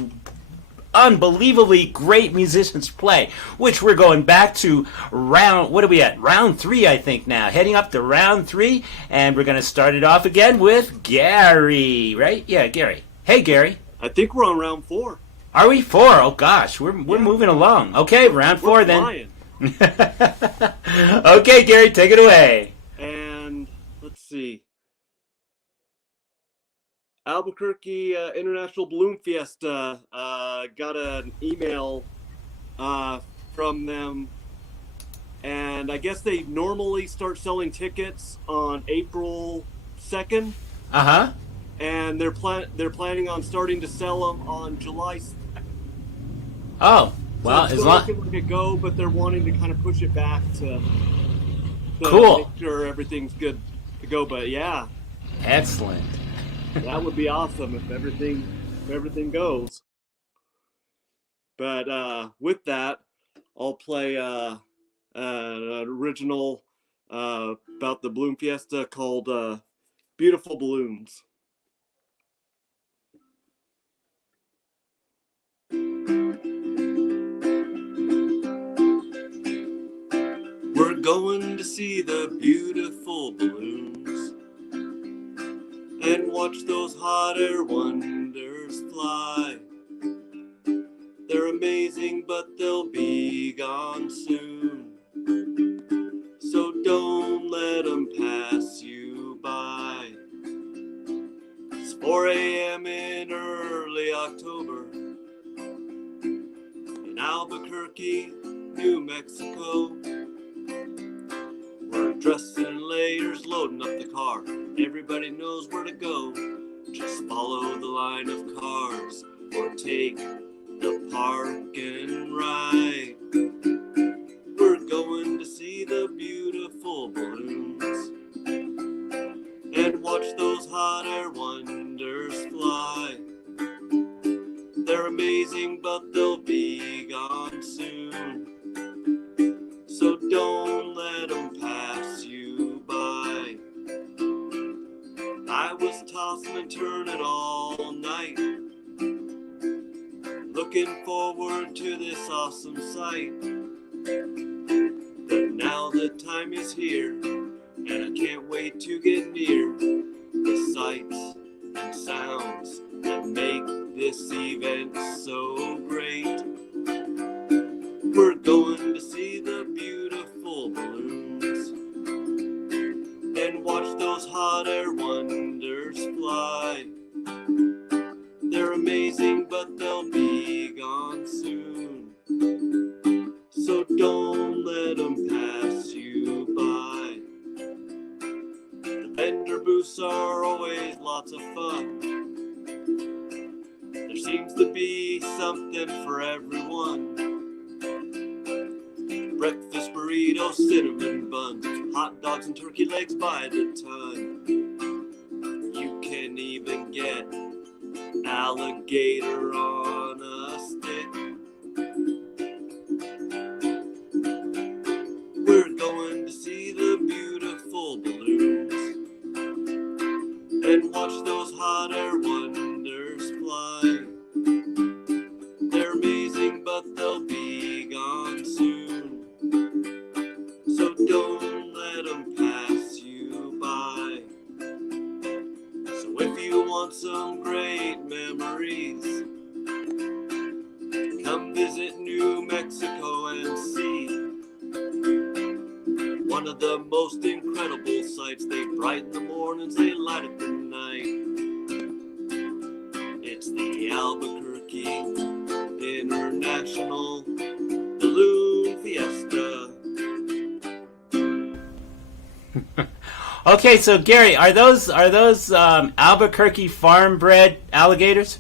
unbelievably great musicians play, which we're going back to what are we at? Round 3, I think now. Heading up to round 3, and we're going to start it off again with Gary, right? Yeah, Gary. Hey, Gary. I think we're on round 4. Are we 4? Oh, gosh, we're moving along. Okay, round 4 then. Okay, Gary, take it away. And let's see. Albuquerque International Balloon Fiesta got an email from them, and I guess they normally start selling tickets on April 2nd. Uh-huh. And they're planning on starting to sell them on July 2nd. Oh, well, so as long looking like a go, but they're wanting to kind of push it back to cool. Make sure everything's good to go. But yeah, excellent. That would be awesome if everything goes. But with that, I'll play an original about the Balloon Fiesta called "Beautiful Balloons." We're going to see the beautiful balloons and watch those hot air wonders fly. They're amazing, but they'll be gone soon. So don't let them pass you by. It's 4 a.m. in early October in Albuquerque, New Mexico. We're dressed in layers, loading up the car. Everybody knows where to go. Just follow the line of cars or take the park and ride. We're going to see the beautiful balloons and watch those hot air wonders fly. They're amazing, but they'll be gone soon. So don't let them pass you by. I was tossing and turning all night, looking forward to this awesome sight. But now the time is here, and I can't wait to get near the sights and sounds that make this event so great. We're going to see the beautiful balloons and watch those hot air wonders fly. They're amazing, but they'll be gone soon. So don't let them pass you by. The vendor booths are always lots of fun. There seems to be something for everyone. Breakfast burritos, cinnamon buns, hot dogs and turkey legs by the ton. You can even get alligator on a stick. We're going to see the beautiful balloons and watch those hot air wonders fly. They're amazing, but they'll be gone soon. So don't let them pass you by. So if you want some great memories, come visit New Mexico and see one of the most incredible sights. They brighten the mornings, they light up the night. It's the Albuquerque International Balloon Fiesta. Okay, so Gary, are those Albuquerque farm-bred alligators?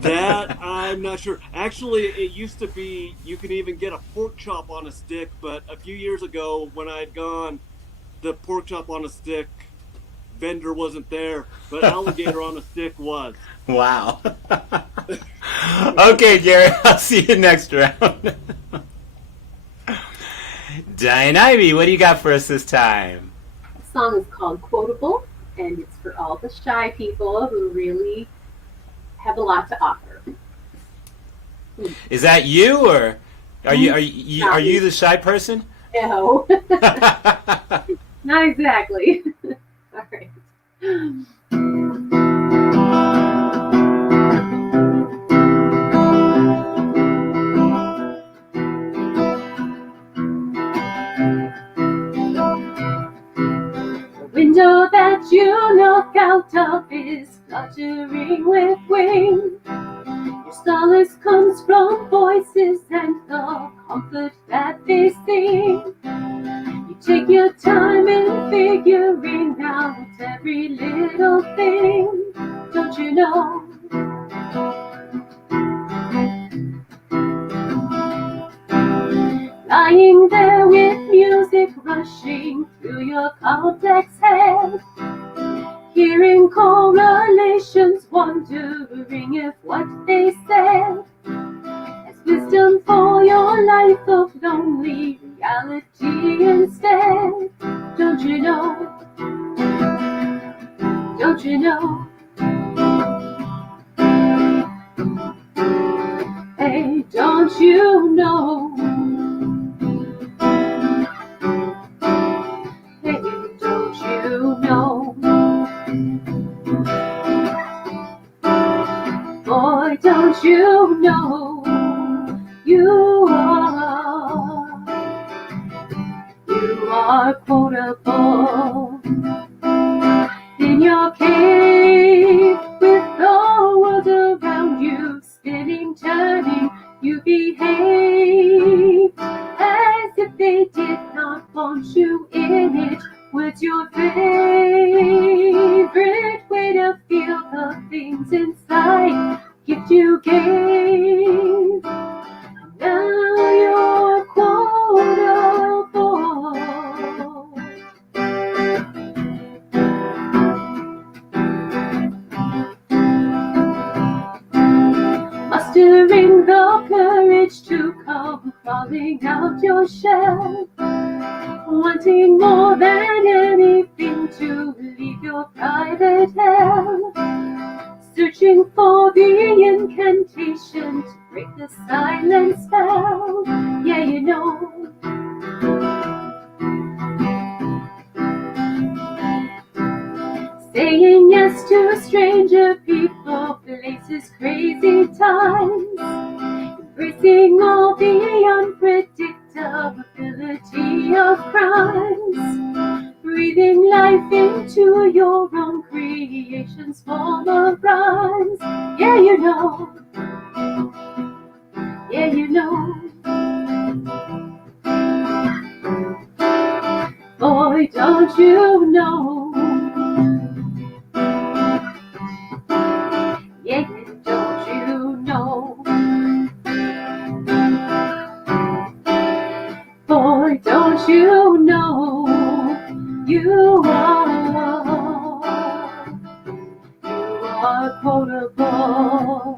That I'm not sure. Actually, it used to be you could even get a pork chop on a stick, but a few years ago when I had gone, the pork chop on a stick vendor wasn't there, but alligator on a stick was. Wow. Okay, Gary, I'll see you next round. Diane Ivy, what do you got for us this time? The song is called Quotable, and it's for all the shy people who really have a lot to offer. Is that you, or are you the shy person? No, not exactly. All right. The window that you look out of is fluttering with wings. Your solace comes from voices and the comfort that they sing. You take your time in figuring out every little thing. Don't you know? Lying there with music rushing through your complex head, hearing correlations, wondering if what they said has wisdom for your life of lonely reality instead. Don't you know? Don't you know? Hey, don't you know? Hey, don't you know? Boy, don't you know? You are quotable. In your cave with the world around you spinning, turning, you behaved as if they did not want you in it. What's your favorite way to feel the things inside? Gift you gave, now you're quotable. Mustering the courage to come crawling out your shell, wanting more than anything to leave your private hell, searching for the incantation to break the silent spell. Yeah, you know. Saying yes to stranger people, places, crazy times, embracing all the unpredictability of crimes, breathing life into your own creations full of rhymes. Yeah, you know. Yeah, you know. Boy, don't you know? Yeah, don't you know? Boy, don't you know? You are quotable.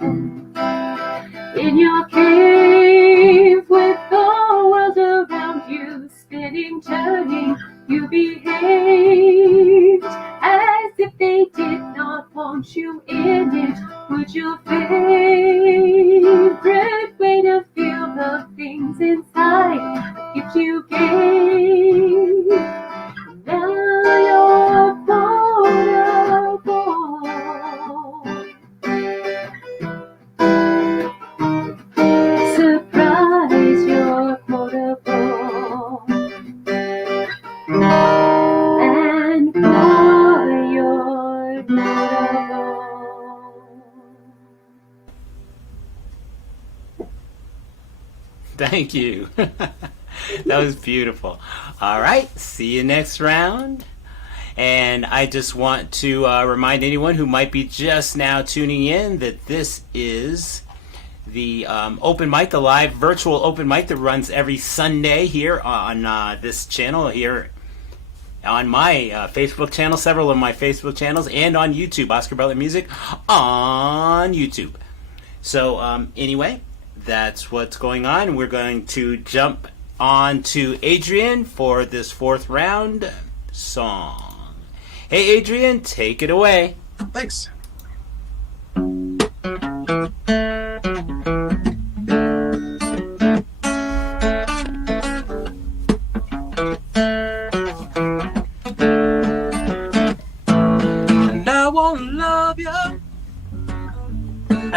In your cave with the world around you spinning, turning, you behaved as if they did not want you in it. Would your favorite way to feel the things inside, a gift you gave, now you're quotable. Surprise, you're quotable. And boy, you're quotable. Thank you. That was beautiful. All right, see you next round. And I just want to remind anyone who might be just now tuning in that this is the open mic, the live virtual open mic that runs every Sunday here on this channel here on my Facebook channel, several of my Facebook channels, and on YouTube, Oscar Butler Music on YouTube. So anyway, that's what's going on. We're going to jump on to Adrian for this fourth round song. Hey, Adrian, take it away. Thanks.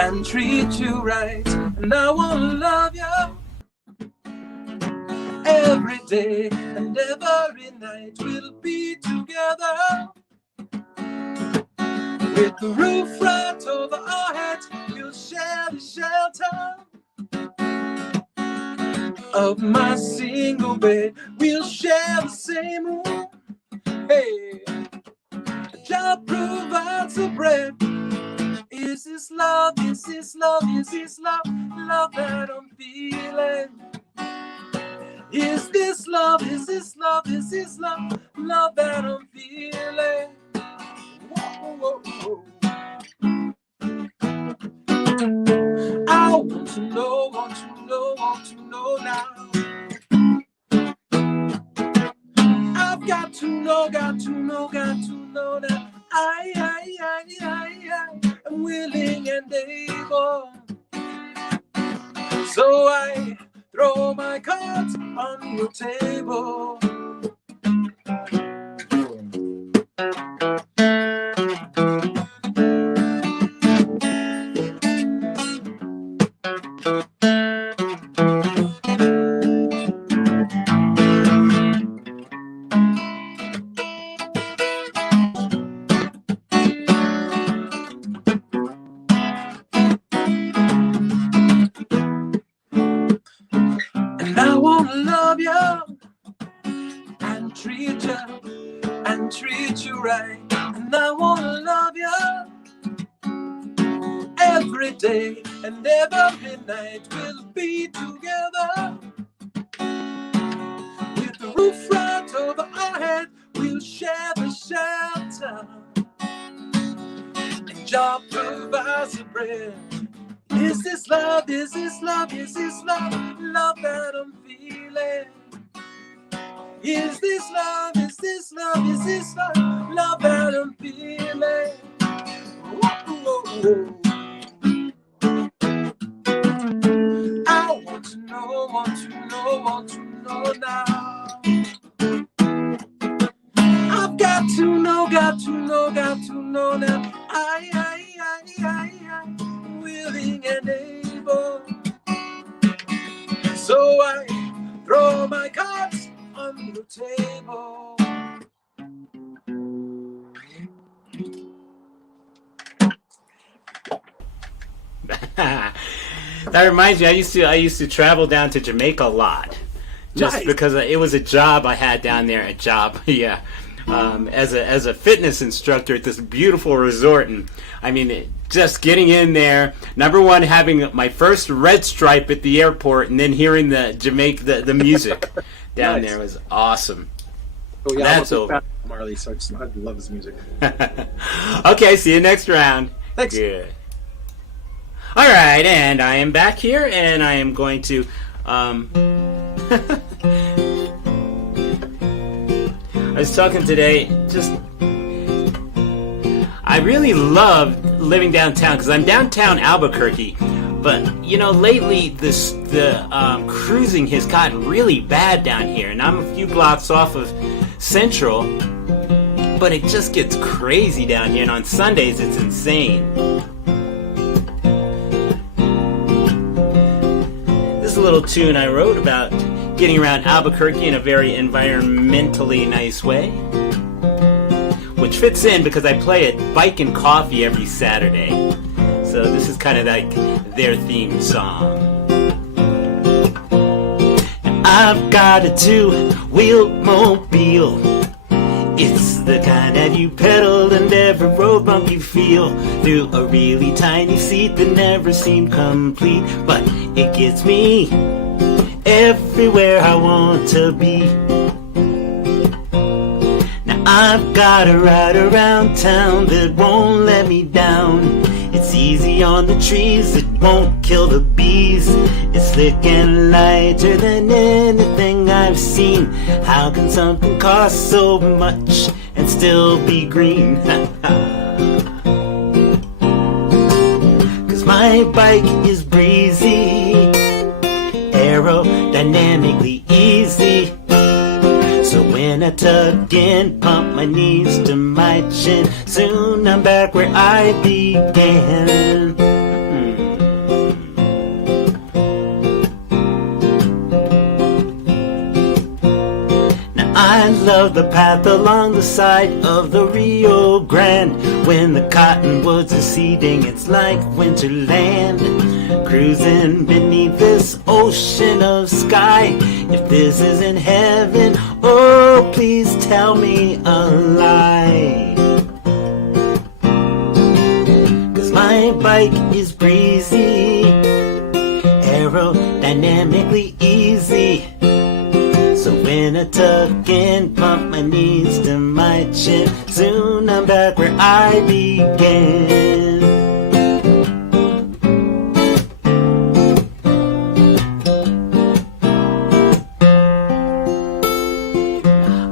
and treat you right. And I wanna love you every day and every night. We'll be together with the roof right over our heads. We'll share the shelter of my single bed. We'll share the same room. Hey, job provides the bread. Is this love? Is this love? Is this love? Love that I'm feeling. Is this love? Is this love? Is this love? Love that I'm feeling. Whoa, whoa, whoa. I want to know, want to know, want to know now. I've got to know, got to know, got to know now. I'm willing and able. So I throw my cards on your table. And I wanna love you and treat you right. And I wanna love you every day and every night. We'll be together with the roof right over our head. We'll share the shelter and job provides the bread. Is this love? Is this love? Is this love? Love that I'm feeling. Is this love? Is this love? Is this love? Love that I'm feeling. Whoa, whoa, whoa. I want to know, want to know, want to know now. I've got to know, got to know, got to know now. I'm willing and able. So I throw my cards on the table. That reminds me, I used to travel down to Jamaica a lot, just Nice. because it was a job I had down there. A job, yeah, as a fitness instructor at this beautiful resort, and I mean, just getting in there. Number one, having my first red stripe at the airport, and then hearing the the music down Nice. there was awesome. Oh yeah, That's I'm a big over. fan of Marley, so I love his music. Okay, see you next round. Thanks. Good. All right, and I am back here, and I am going to. I was talking today. I really love living downtown because I'm downtown Albuquerque, but you know, lately the cruising has gotten really bad down here, and I'm a few blocks off of Central, but it just gets crazy down here, and on Sundays it's insane. This is a little tune I wrote about getting around Albuquerque in a very environmentally nice way, which fits in because I play at Bike and Coffee every Saturday. So this is kind of like their theme song. I've got a two-wheel mobile. It's the kind that you pedal and every road bump you feel through a really tiny seat that never seemed complete, but it gets me everywhere I want to be. Now I've got a ride around town that won't let me down. It's easy on the trees, it won't kill the bees. It's slick and lighter than anything I've seen. How can something cost so much and still be green? Cause my bike is breezy, aerodynamically easy. So when I tug in, pump my knees to my chin, soon I'm back where I began. love the path along the side of the Rio Grande. When the cottonwoods are seeding, it's like winterland. Cruising beneath this ocean of sky. If this isn't heaven, oh, please tell me a lie. 'Cause my bike is breezy, aerodynamically easy. So when I tuck and pump my knees to my chin, soon I'm back where I began.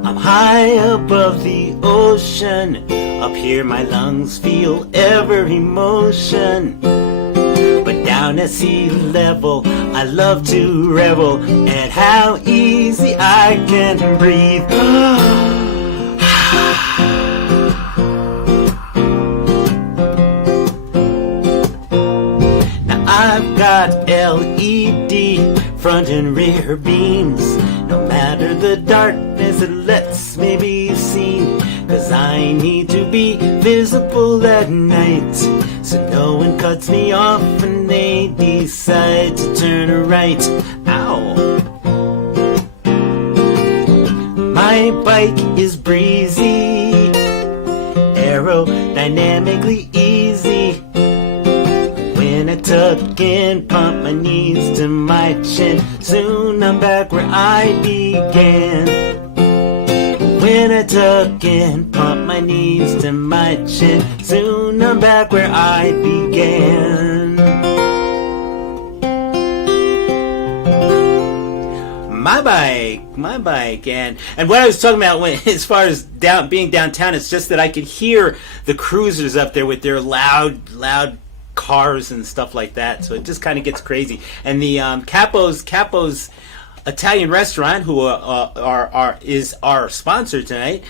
I'm high above the ocean. Up here my lungs feel every motion. But down at sea level, I love to revel at how easy I can breathe. Now I've got LED front and rear beams. No matter the darkness, it lets me be seen. 'Cause I need to be visible at night, so no one cuts me off when they decide to turn right. Ow! My bike is breezy, aerodynamically easy. When I tuck and pump my knees to my chin, soon I'm back where I began. When I tuck and pump my knees to my chin, soon I'm back where I began. My bike, and what I was talking about when, as far as being downtown, it's just that I could hear the cruisers up there with their loud cars and stuff like that. So it just kind of gets crazy. And the Capo's Italian restaurant, who is our sponsor tonight,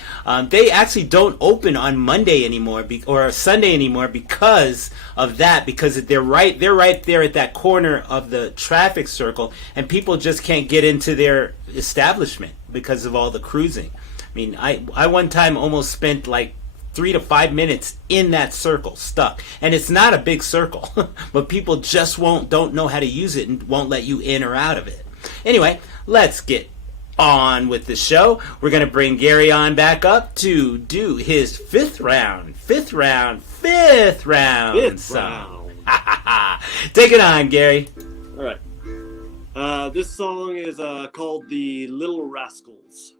they actually don't open on Monday anymore or Sunday anymore because of that. Because they're right there at that corner of the traffic circle, and people just can't get into their establishment because of all the cruising. I mean, I one time almost spent like 3 to 5 minutes in that circle stuck, and it's not a big circle, but people just don't know how to use it and won't let you in or out of it. Anyway, let's get on with the show. We're going to bring Gary on back up to do his fifth round song. Take it on, Gary. All right. This song is called The Little Rascals.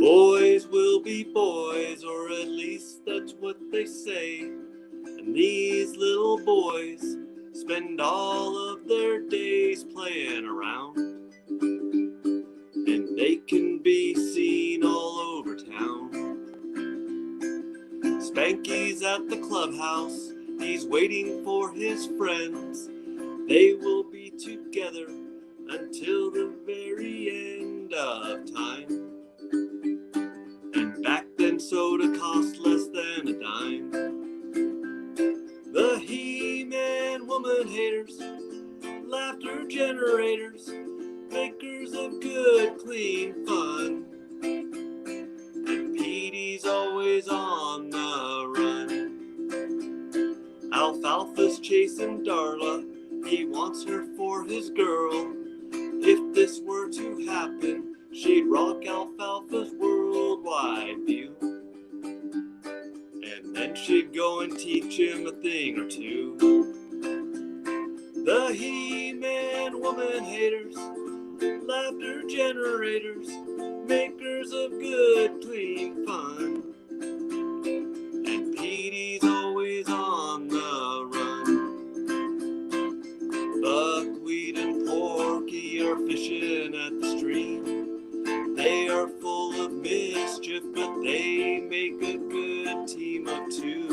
Boys will be boys, or at least that's what they say. And these little boys spend all of their days playing around. And they can be seen all over town. Spanky's at the clubhouse, he's waiting for his friends. They will be together until the very end of time. And back then soda cost less than a dime. The He-Man woman haters, laughter generators, makers of good, clean fun. And Petey's always on the run. Alfalfa's chasing Darla, he wants her for his girl. If this were to happen, she'd rock Alfalfa's worldwide view. And then she'd go and teach him a thing or two. The He-Man woman haters, laughter generators, makers of good, clean fun. And Petey's always on the run. Buckwheat and Porky are fishing at the stream. They are full of mischief, but they make a good team of two.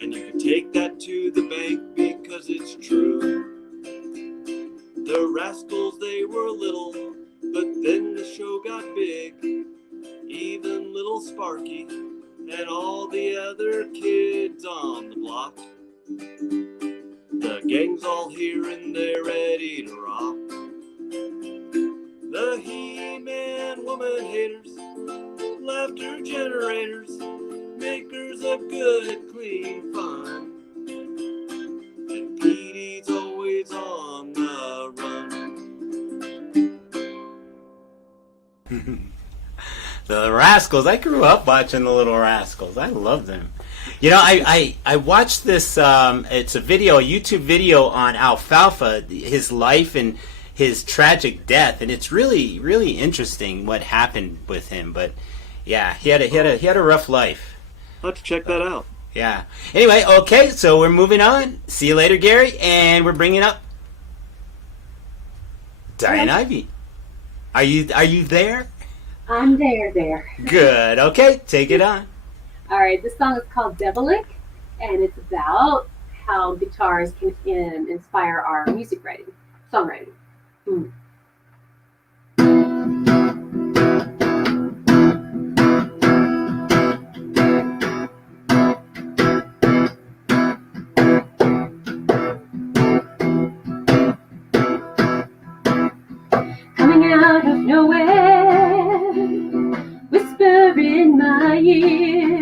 And you can take that to the bank because it's true. The rascals, they were little, but then the show got big. Even little Sparky and all the other kids on the block The gang's all here and they're ready to rock. The He-Man woman haters, laughter generators, makers of good, clean fun. And Petey's always on the run. The Rascals. I grew up watching the Little Rascals. I love them. You know, I watched this, it's a video, a YouTube video on Alfalfa, his life and his tragic death, and it's really, really interesting what happened with him. But yeah, he had a rough life. I'll have to check that out. Yeah. Anyway, okay, so we're moving on. See you later, Gary, and we're bringing up Diane Ivy. Are you there? I'm there. Good. Okay, take it on. All right, this song is called Devilic, and it's about how guitars can inspire our music writing, songwriting. Coming out of nowhere, whisper in my ear,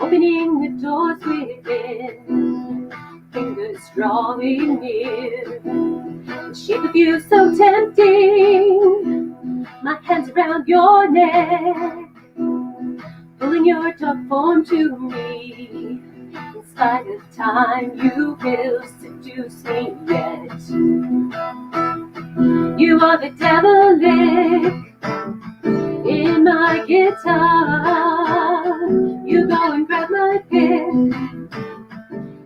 opening the doors within, fingers drawing near. The shape of you so tempting, my hands around your neck, pulling your dark form to me. In spite of time, you will seduce me yet. You are the devilic in my guitar. You go and grab my pick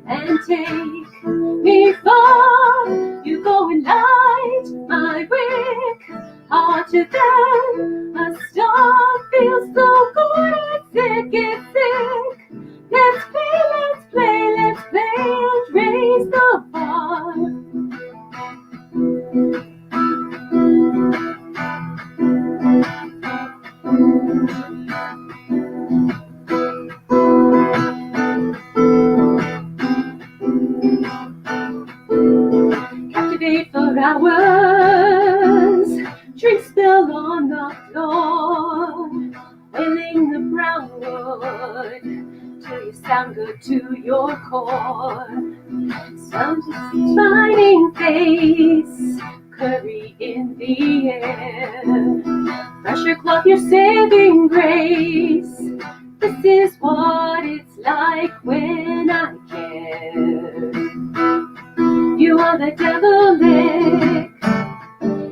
and take me far. You go and light my wick hotter than a star. Feels so good, it's sick. Let's play and raise the bar. Captivate for hours, drink spill on the floor, wailing the brown wood till you sound good to your core. Some smiling face, curry in the air, pressure cloth your saving grace. This is what it's like when I care. You are the devilic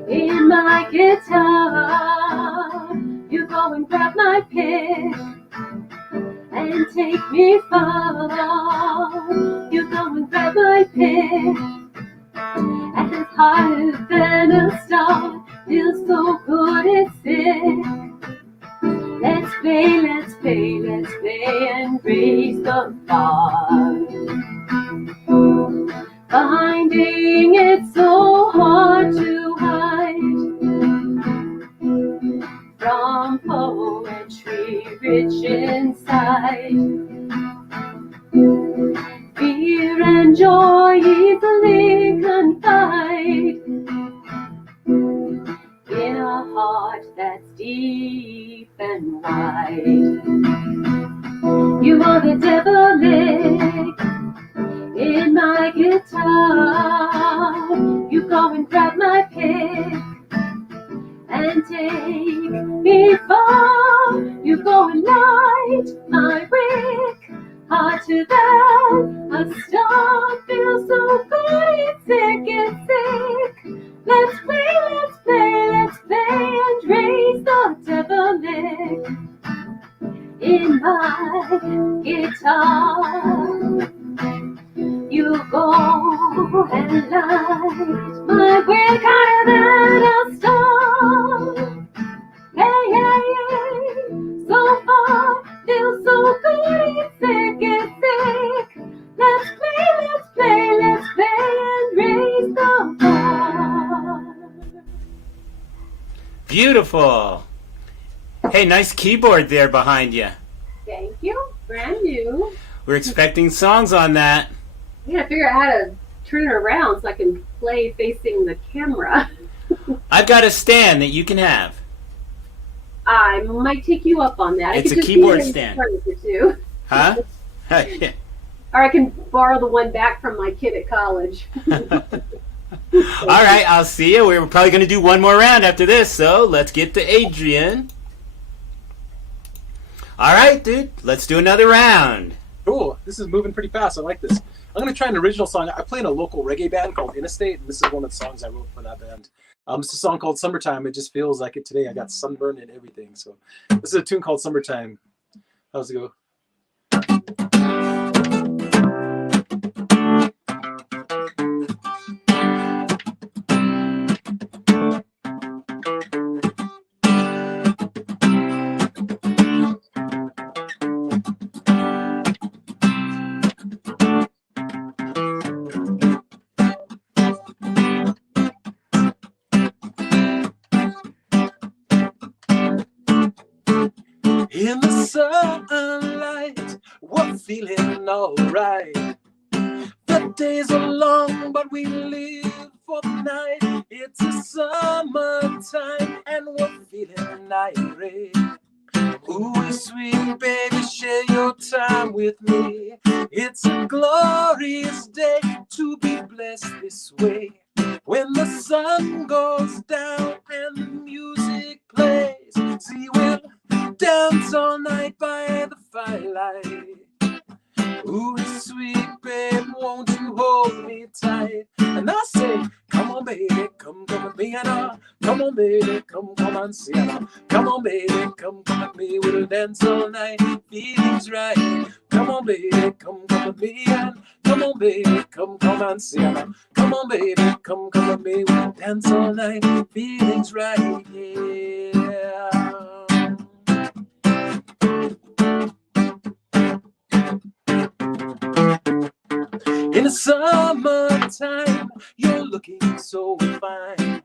in my guitar. You go and grab my pick and take me far. You go and grab my pick and it's higher than a star. Feels so good, it's sick. Let's play and raise the bar. Finding it so hard to hide from poetry rich inside. Fear and joy easily confide in a heart that's deep and wide. You are the devilic in my guitar. You go and grab my pick and take me far. You go and light my wick hotter than a star. Feels so good, it's sick. Let's play and raise the devilic in my guitar. You go and light my wick hotter than a star. Hey, so far, feels so good, it's sick. Let's play and raise the bar. Beautiful. Hey, nice keyboard there behind you. Thank you, brand new. We're expecting songs on that. I gotta figure out how to turn it around so I can play facing the camera. I've got a stand that you can have. I might take you up on that. It's I a could just keyboard be stand. furniture too. Huh? Yeah. Or I can borrow the one back from my kid at college. All right, I'll see you. We're probably going to do one more round after this, so let's get to Adrian. All right, dude, let's do another round. Cool. This is moving pretty fast. I like this. I'm going to try an original song. I play in a local reggae band called Interstate, and this is one of the songs I wrote for that band. It's a song called Summertime. It just feels like it today. I got sunburn and everything. So this is a tune called Summertime. How's it go? In the sunlight, we're feeling alright. The days are long, but we live for the night. It's a summertime, and we're feeling irate. Ooh, sweet baby, share your time with me. It's a glorious day to be blessed this way. When the sun goes down and the music plays, see, we'll dance all night by the firelight. Ooh, sweet babe, won't you hold me tight? And I say, come on, baby, come with me, and come on, baby, come and see, and come on, baby, come with me, we'll dance all night, feelings right. Come on, baby, come with me, and come on, baby, come and see, and come on, baby, come with me, we'll dance all night, feelings right, yeah. In the summertime, you're looking so fine.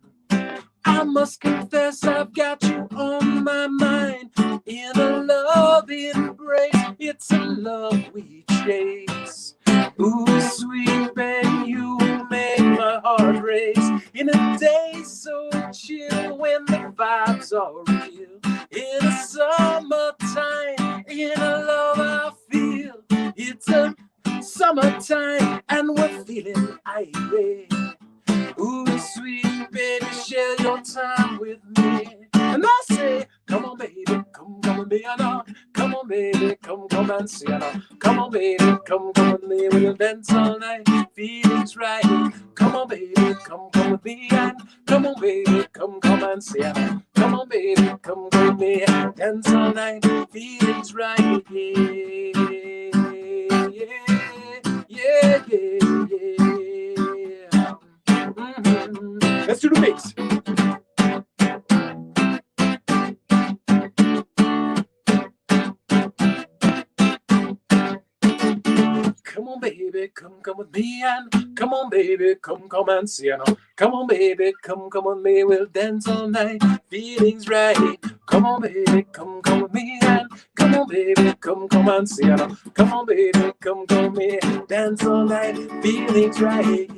I must confess I've got you on my mind. In a love embrace, it's a love we chase. Ooh, sweet babe, you make my heart race. In a day so chill when the vibes are real. In a summertime, in a love I feel. It's a summertime and we're feeling irate. Ooh, sweet baby, share your time with me. And I say, come on, baby, come with me, and come on, baby, come and see, and come on, baby, come with me, we'll dance all night, feelings right. Come on, baby, come with me, and come on, baby, come and see, and come on, baby, come with me, dance all night, feelings right. Yeah, yeah, yeah. Mm-hmm. Let's do the mix. Come on, baby, come with me, and come on, baby, come and see, and come on, baby, come with me, we'll dance all night, feelings right. Come on, baby, come with me, and come on, baby, come and see, and come on, baby, come with me, dance all night, feelings right.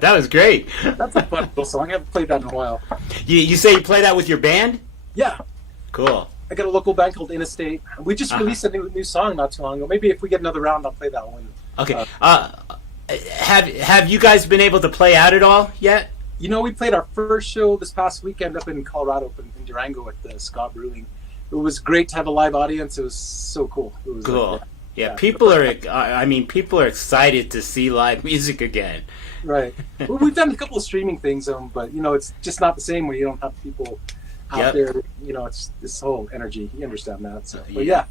That was great. That's a fun little song. I haven't played that in a while. You say you play that with your band? Yeah. Cool. I got a local band called Interstate. We just released a new song not too long ago. Maybe if we get another round, I'll play that one. Okay. Have you guys been able to play out at all yet? You know, we played our first show this past weekend up in Colorado, up in Durango at the Scott Brewing. It was great to have a live audience. It was so cool. It was cool. Like, yeah, people are. I mean, people are excited to see live music again. Right. Well, we've done a couple of streaming things, but you know, it's just not the same when you don't have people out there. You know, it's this whole energy. You understand that? So, but yeah,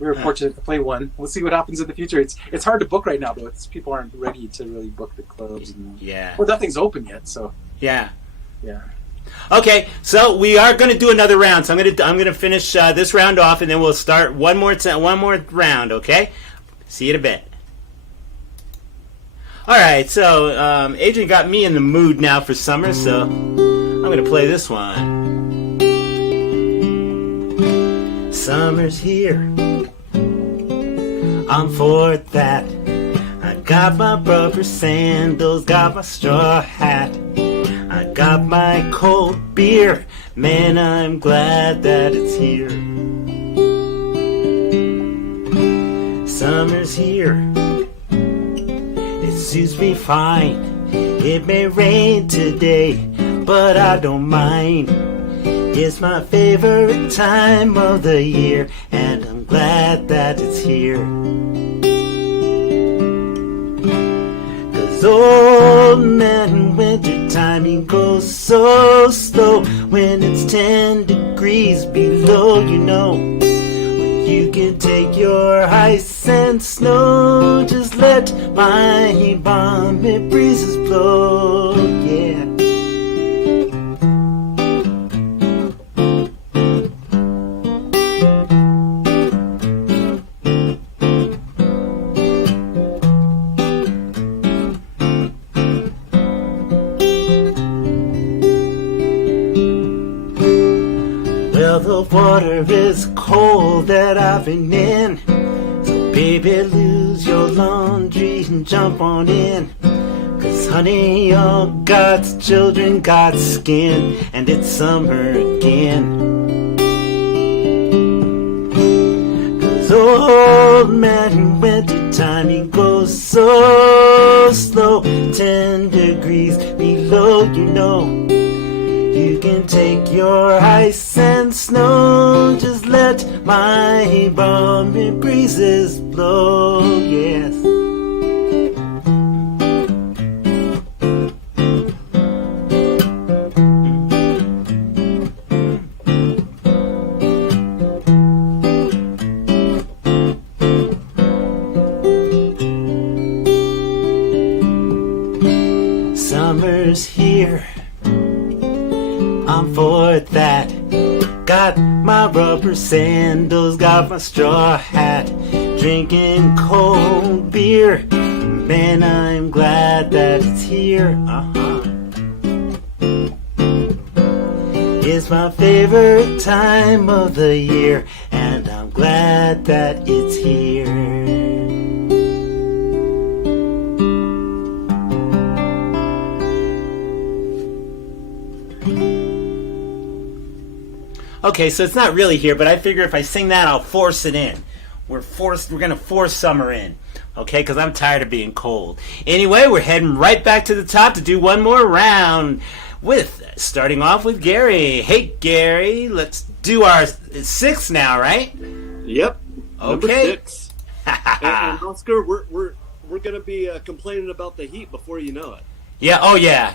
we were fortunate to play one. We'll see what happens in the future. It's hard to book right now, though. People aren't ready to really book the clubs. And, well, nothing's open yet, so yeah. Okay, so we are going to do another round. So I'm going to finish this round off, and then we'll start one more round. Okay, see you in a bit. All right, so Adrian got me in the mood now for summer, so I'm going to play this one. Summer's here. I'm for that. I got my rubber sandals, got my straw hat. I got my cold beer. Man, I'm glad that it's here. Summer's here. It suits me fine. It may rain today, but I don't mind. It's my favorite time of the year, and I'm glad that it's here. Old man, winter time, he goes so slow. When it's 10 degrees below, you know, when you can take your ice and snow. Just let my balmy breezes blow, yeah. The water is cold that I've been in, so baby, lose your laundry and jump on in. 'Cause honey, all God's children got skin, and it's summer again. 'Cause old man, winter time, he goes so slow. 10 degrees below, you know. You can take your ice and snow. Just let my balmy breezes blow, yes. Summer's here. I'm for that. Got my rubber sandals, got my straw hat. Drinking cold beer. Man, I'm glad that it's here. It's my favorite time of the year, and I'm glad that it's here. Okay, so it's not really here, but I figure if I sing that, I'll force it in. We're gonna force summer in, okay? Because I'm tired of being cold. Anyway, we're heading right back to the top to do one more round with, starting off with Gary. Hey, Gary, let's do our 6 now, right? Yep. Number Okay. 6. and Oscar, we're gonna be complaining about the heat before you know it. Yeah, oh yeah,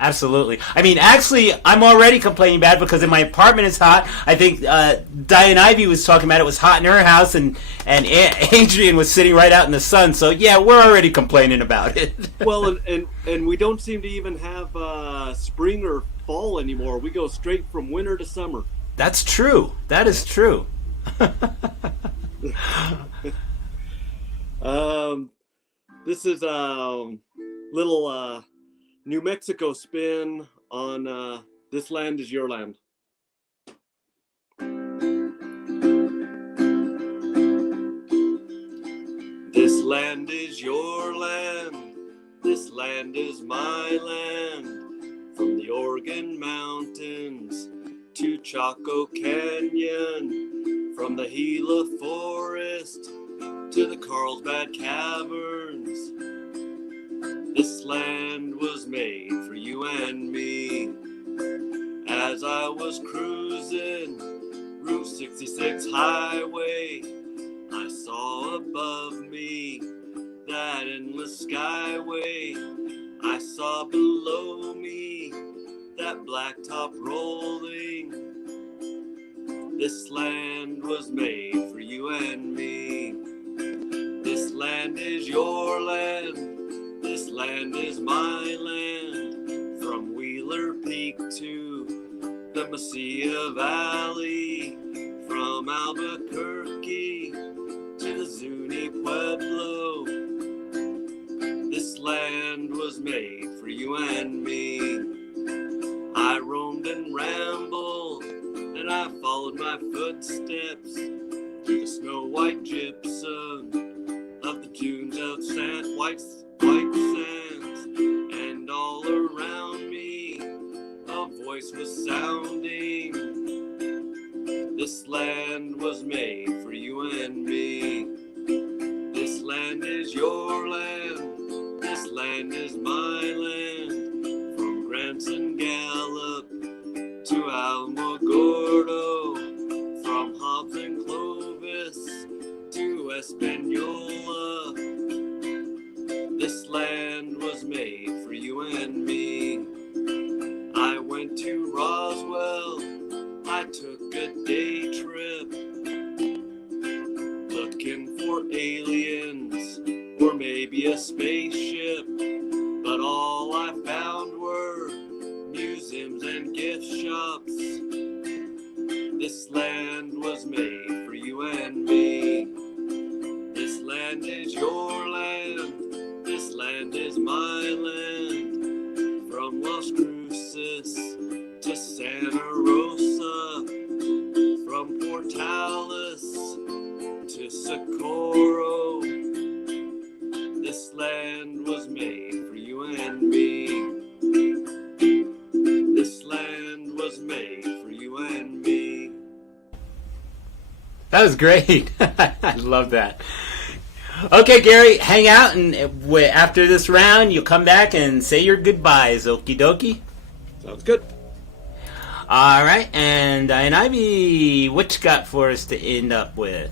absolutely. I mean, actually, I'm already complaining bad because in my apartment it's hot. I think Diane Ivy was talking about it was hot in her house, and Adrian was sitting right out in the sun. So yeah, we're already complaining about it. Well, and we don't seem to even have spring or fall anymore. We go straight from winter to summer. That's true. That is true. This is little New Mexico spin on This Land Is Your Land. This land is your land, this land is my land. From the Oregon Mountains to Chaco Canyon, from the Gila Forest to the Carlsbad Caverns. This land was made for you and me. As I was cruising Route 66 highway, I saw above me that endless skyway. I saw below me that blacktop rolling. This land was made for you and me. This land is your land. This land is my land, from Wheeler Peak to Mesilla Valley, from Albuquerque to the Zuni Pueblo. This land was made for you and me. I roamed and rambled, and I followed my footsteps through the snow-white gypsum of the dunes of white sands, and all around me a voice was sounding. This land was made for you and me. This land is your land. This land is my land. From Granson Gallop to Alamogordo, from Hobbs and Clovis to Espanola. This land was made for you and me. I went to Roswell, I took a day trip, looking for aliens or maybe a spaceship, but all I found were museums and gift shops. This land was made for you and me. This land is your land. This land is my land. From Las Cruces to Santa Rosa, from Portales to Socorro. This land was made for you and me. This land was made for you and me. That was great. I love that. Okay, Gary, hang out, and after this round, you'll come back and say your goodbyes. Okie dokie. Sounds good. All right, and Ivy, what you got for us to end up with?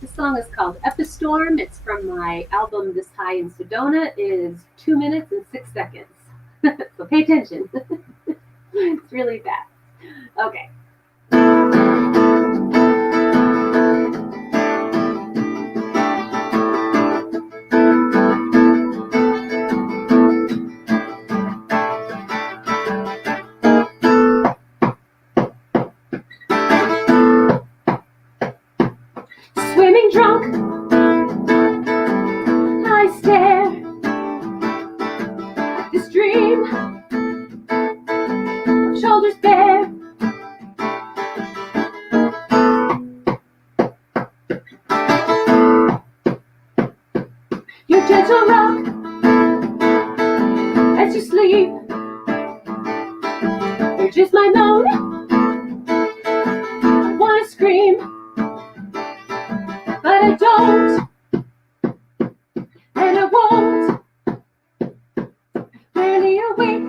This song is called Epistorm. It's from my album This High in Sedona. It is 2 minutes and 6 seconds. So pay attention. It's really fast. Okay. Swimming drunk, I stare at this dream, shoulders bare. Your gentle rock as you sleep, you're just my moan. I wanna scream, but I don't, and I won't. Barely awake,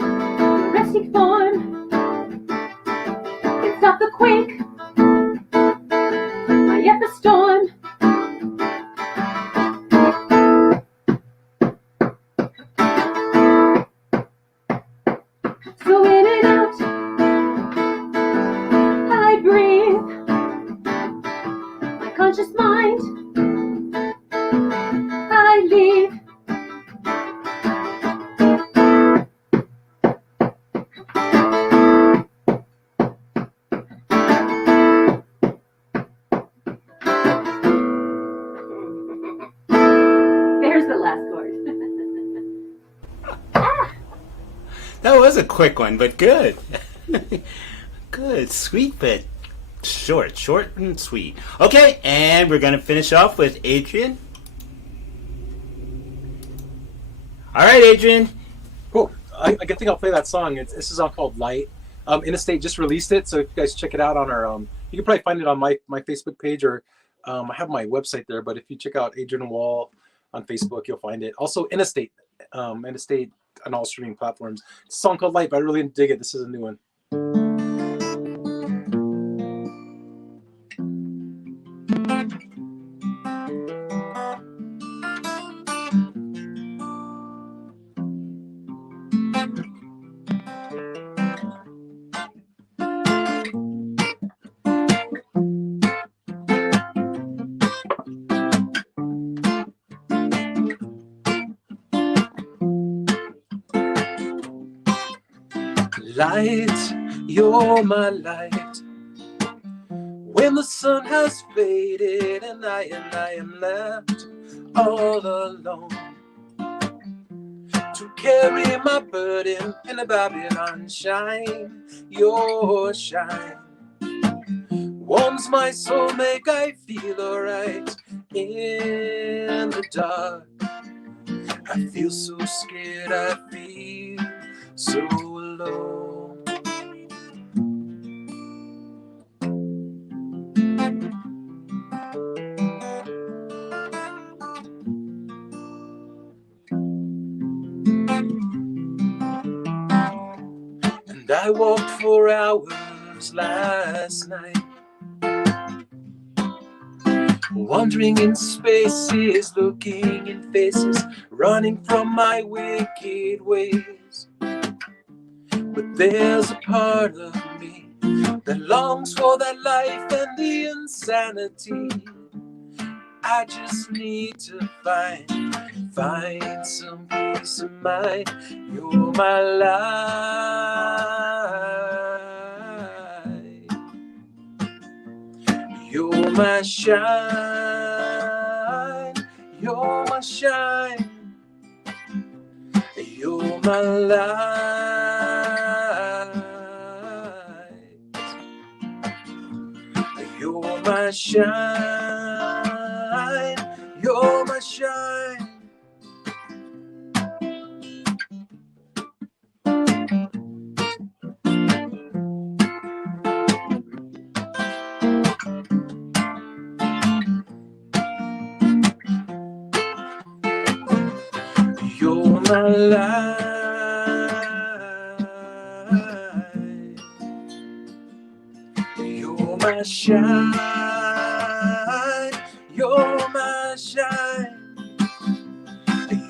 the resting form can stop the quake. My epistorm. So in and out, I breathe. My conscious mind, I leave. There's the last chord. That was a quick one, but good. Good, sweet, but short and sweet. Okay, and we're going to finish off with Adrian. All right, Adrian. Cool. I think I'll play that song. This is a song called Light. Interstate just released it, so if you guys check it out on our, you can probably find it on my Facebook page, or I have my website there. But if you check out Adrian Wall on Facebook, you'll find it. Also, Interstate on all streaming platforms. It's a song called Light, but I really dig it. This is a new one. Light, you're my light. When the sun has faded and I am left all alone to carry my burden in the Babylon shine, your shine warms my soul, make I feel alright in the dark. I feel so scared, I feel so alone. And I walked for hours last night, wandering in spaces, looking in faces, running from my wicked ways. But there's a part of me that longs for that life and the insanity. I just need to find some peace of mind. You're my light. You're my shine. You're my shine. You're my light. You're my shine. You're my shine. You're my light. You're my shine. You're my shine.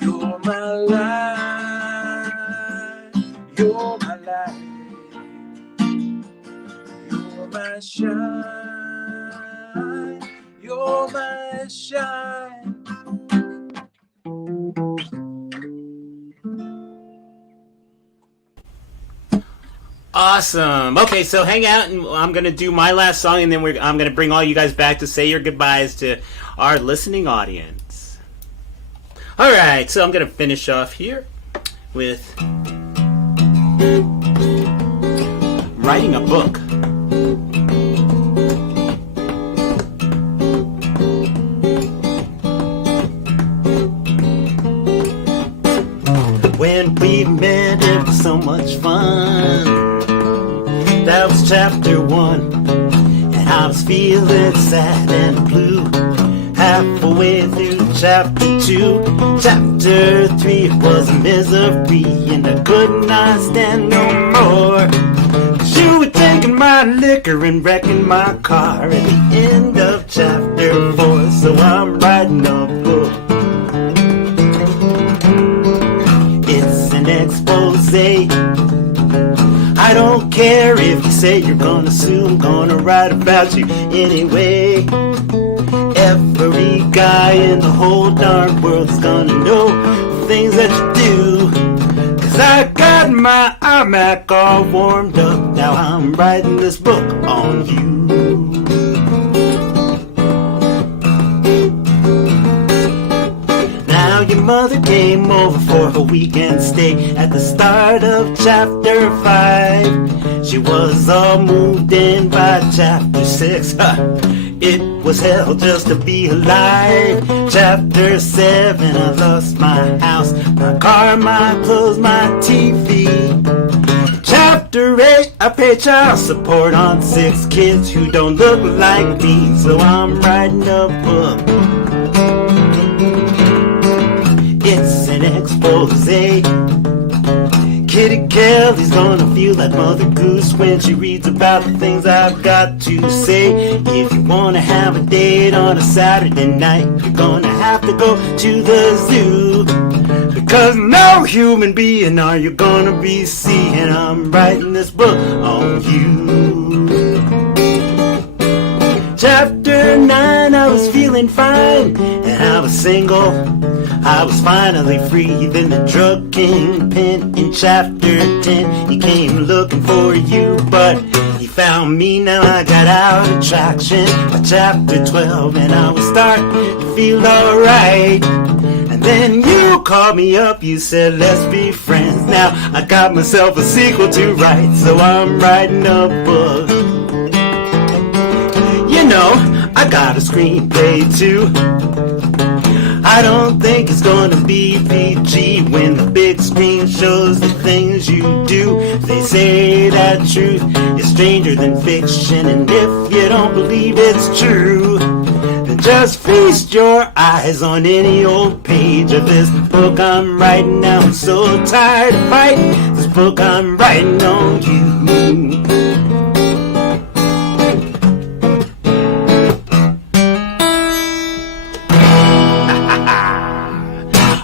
You're my light. You're my light. You're my shine. You're my shine. Awesome. Okay, so hang out, and I'm going to do my last song, and then I'm going to bring all you guys back to say your goodbyes to our listening audience. All right, so I'm going to finish off here with writing a book. When we met, it was so much fun. That was chapter 1, and I was feeling sad and blue. Halfway through chapter 2, chapter 3, it was misery, and I could not stand no more. 'Cause you were taking my liquor and wrecking my car at the end of chapter 4, so I'm writing a book. It's an expose. I don't care if you say you're gonna sue, I'm gonna write about you anyway. Every guy in the whole darn world is gonna know the things that you do. 'Cause I got my iMac all warmed up, now I'm writing this book on you. Now your mother came over for her weekend stay at the start of chapter 5. She was all moved in by chapter 6. It was hell just to be alive. Chapter 7, I lost my house, my car, my clothes, my TV. Chapter 8, I pay child support on 6 kids who don't look like me, so I'm writing a book. It's an expose. Kitty Kelly's gonna feel like Mother Goose when she reads about the things I've got to say. If you wanna have a date on a Saturday night, you're gonna have to go to the zoo. Because no human being are you gonna be seeing. I'm writing this book on you. Chapter 9, I was feeling feeling fine, and I was single. I was finally free. Then the drug kingpin in chapter 10, he came looking for you, but he found me. Now I got out of traction by chapter 12, and I was starting to feel alright. And then you called me up, you said let's be friends. Now I got myself a sequel to write, so I'm writing a book. You know, I got a screenplay too. I don't think it's gonna be PG when the big screen shows the things you do. They say that truth is stranger than fiction, and if you don't believe it's true, then just feast your eyes on any old page of this book I'm writing. Now I'm so tired of fighting this book I'm writing on you.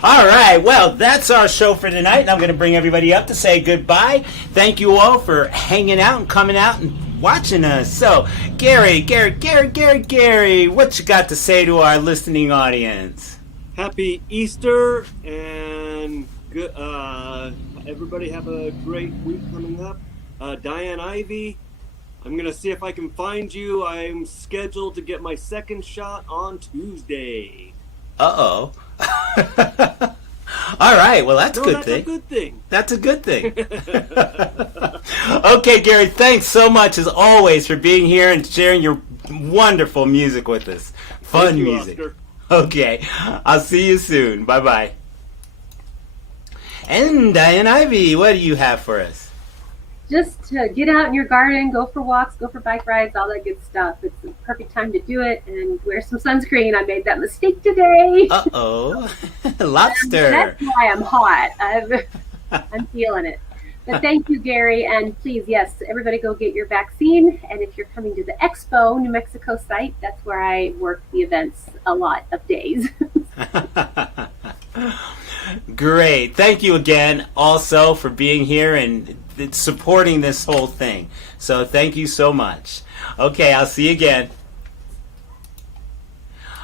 All right, well, that's our show for tonight, and I'm going to bring everybody up to say goodbye. Thank you all for hanging out and coming out and watching us. So, Gary, what you got to say to our listening audience? Happy Easter, and good, everybody have a great week coming up. Diane Ivy, I'm going to see if I can find you. I'm scheduled to get my second shot on Tuesday. Uh-oh. All right, well, that's a good thing. That's a good thing. That's a good thing. Okay, Gary, thanks so much, as always, for being here and sharing your wonderful music with us. Fun music. Oscar. Okay, I'll see you soon. Bye-bye. And Diane Ivy, what do you have for us? Just to get out in your garden, go for walks, go for bike rides, all that good stuff. It's the perfect time to do it, and wear some sunscreen. I made that mistake today. Uh-oh. Lobster. That's why I'm hot. I'm feeling it. But thank you, Gary, and please, yes, everybody go get your vaccine. And if you're coming to the Expo, New Mexico site, that's where I work the events a lot of days. Great. Thank you again also for being here and supporting this whole thing. So thank you so much. Okay, I'll see you again.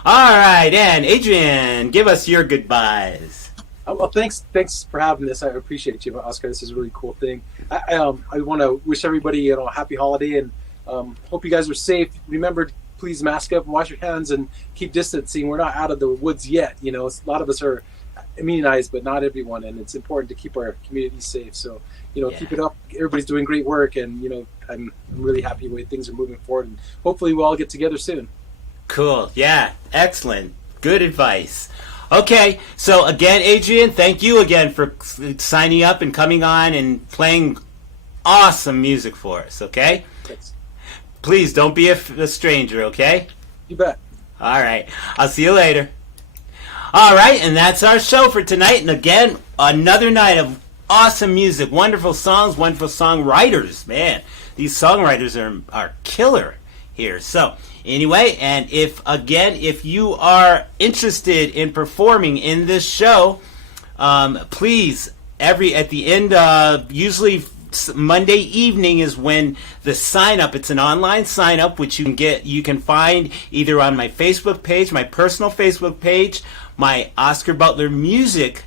All right, and Adrian, give us your goodbyes. Well, thanks for having this. I appreciate you, Oscar. This is a really cool thing. I want to wish everybody a happy holiday, and hope you guys are safe. Remember, please mask up, wash your hands, and keep distancing. We're not out of the woods yet. A lot of us are immunized, but not everyone, and it's important to keep our community safe. So, keep it up. Everybody's doing great work, and I'm really happy the way things are moving forward, and hopefully we'll all get together soon. Cool. Yeah. Excellent. Good advice. Okay. So again, Adrian, thank you again for signing up and coming on and playing awesome music for us. Okay. Thanks. Please don't be a stranger. Okay. You bet. All right. I'll see you later. All right, and that's our show for tonight. And again, another night of awesome music, wonderful songs, wonderful songwriters. Man, these songwriters are killer here. So anyway, and if you are interested in performing in this show, please, at the end, usually Monday evening is when the sign up. It's an online sign up, which you can find either on my Facebook page, my personal Facebook page, my Oscar Butler Music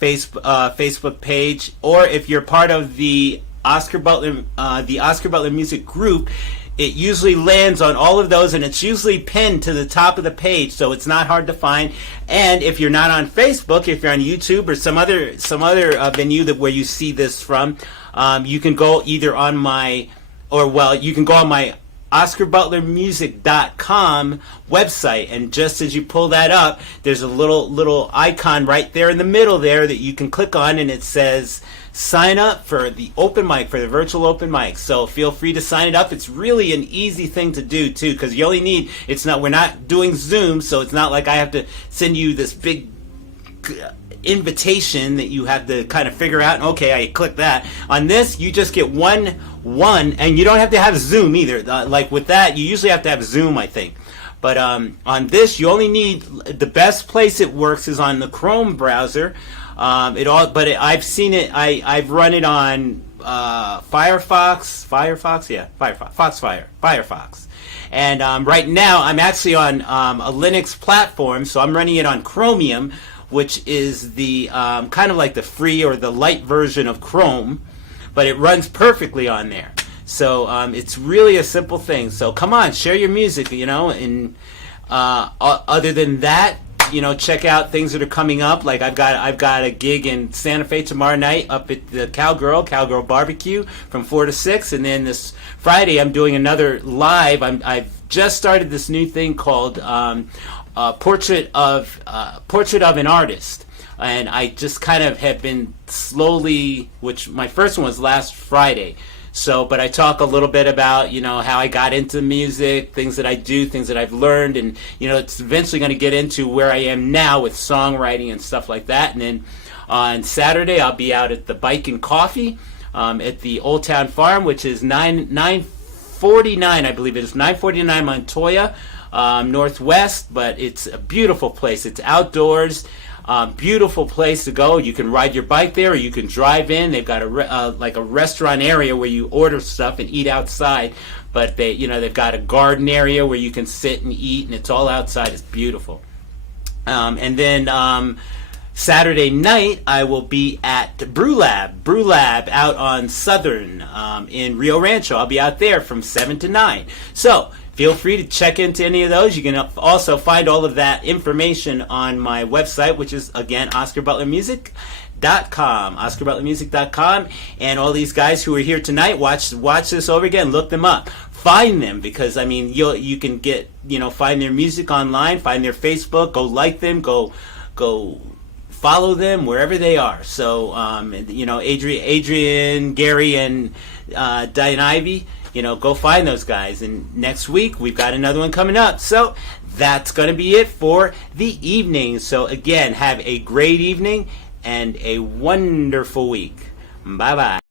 Facebook page, or if you're part of the Oscar Butler Music group, it usually lands on all of those, and it's usually pinned to the top of the page, so it's not hard to find. And if you're not on Facebook, if you're on YouTube or some other venue where you see this from, you can go either on my OscarButlerMusic.com website, and just as you pull that up, there's a little icon right there in the middle there that you can click on, and it says sign up for the open mic, for the virtual open mic. So feel free to sign it up. It's really an easy thing to do too, because you only need, we're not doing Zoom, so it's not like I have to send you this big invitation that you have to kind of figure out. Okay, I click that. On this, you just get one, and you don't have to have Zoom either. Like with that, you usually have to have Zoom, I think. But on this, you only need, the best place it works is on the Chrome browser. I've seen it. I've run it on Firefox. And right now I'm actually on a Linux platform, so I'm running it on Chromium, which is the kind of like the free or the light version of Chrome, but it runs perfectly on there. So it's really a simple thing. So come on, share your music, and other than that, check out things that are coming up. Like I've got a gig in Santa Fe tomorrow night up at the Cowgirl Barbecue from 4 to 6, and then this Friday I'm doing another live. I've just started this new thing called Portrait of an Artist, and I just kind of have been slowly, which my first one was last Friday. So, but I talk a little bit about, how I got into music, things that I do, things that I've learned, and, it's eventually going to get into where I am now with songwriting and stuff like that. And then on Saturday, I'll be out at the Bike and Coffee at the Old Town Farm, which is 949, I believe it is, 949 Montoya, Northwest, but it's a beautiful place. It's outdoors. Beautiful place to go. You can ride your bike there, or you can drive in. They've got like a restaurant area where you order stuff and eat outside. But they've got a garden area where you can sit and eat, and it's all outside. It's beautiful. And then Saturday night I will be at Brew Lab out on Southern in Rio Rancho. I'll be out there from 7 to 9. So feel free to check into any of those. You can also find all of that information on my website, which is, again, OscarButlerMusic.com. And all these guys who are here tonight, watch this over again. Look them up. Find them, because, you can find their music online, find their Facebook, go like them, go follow them wherever they are. So, Adrian, Gary, and Diane Ivy, go find those guys. And next week, we've got another one coming up. So that's going to be it for the evening. So again, have a great evening and a wonderful week. Bye-bye.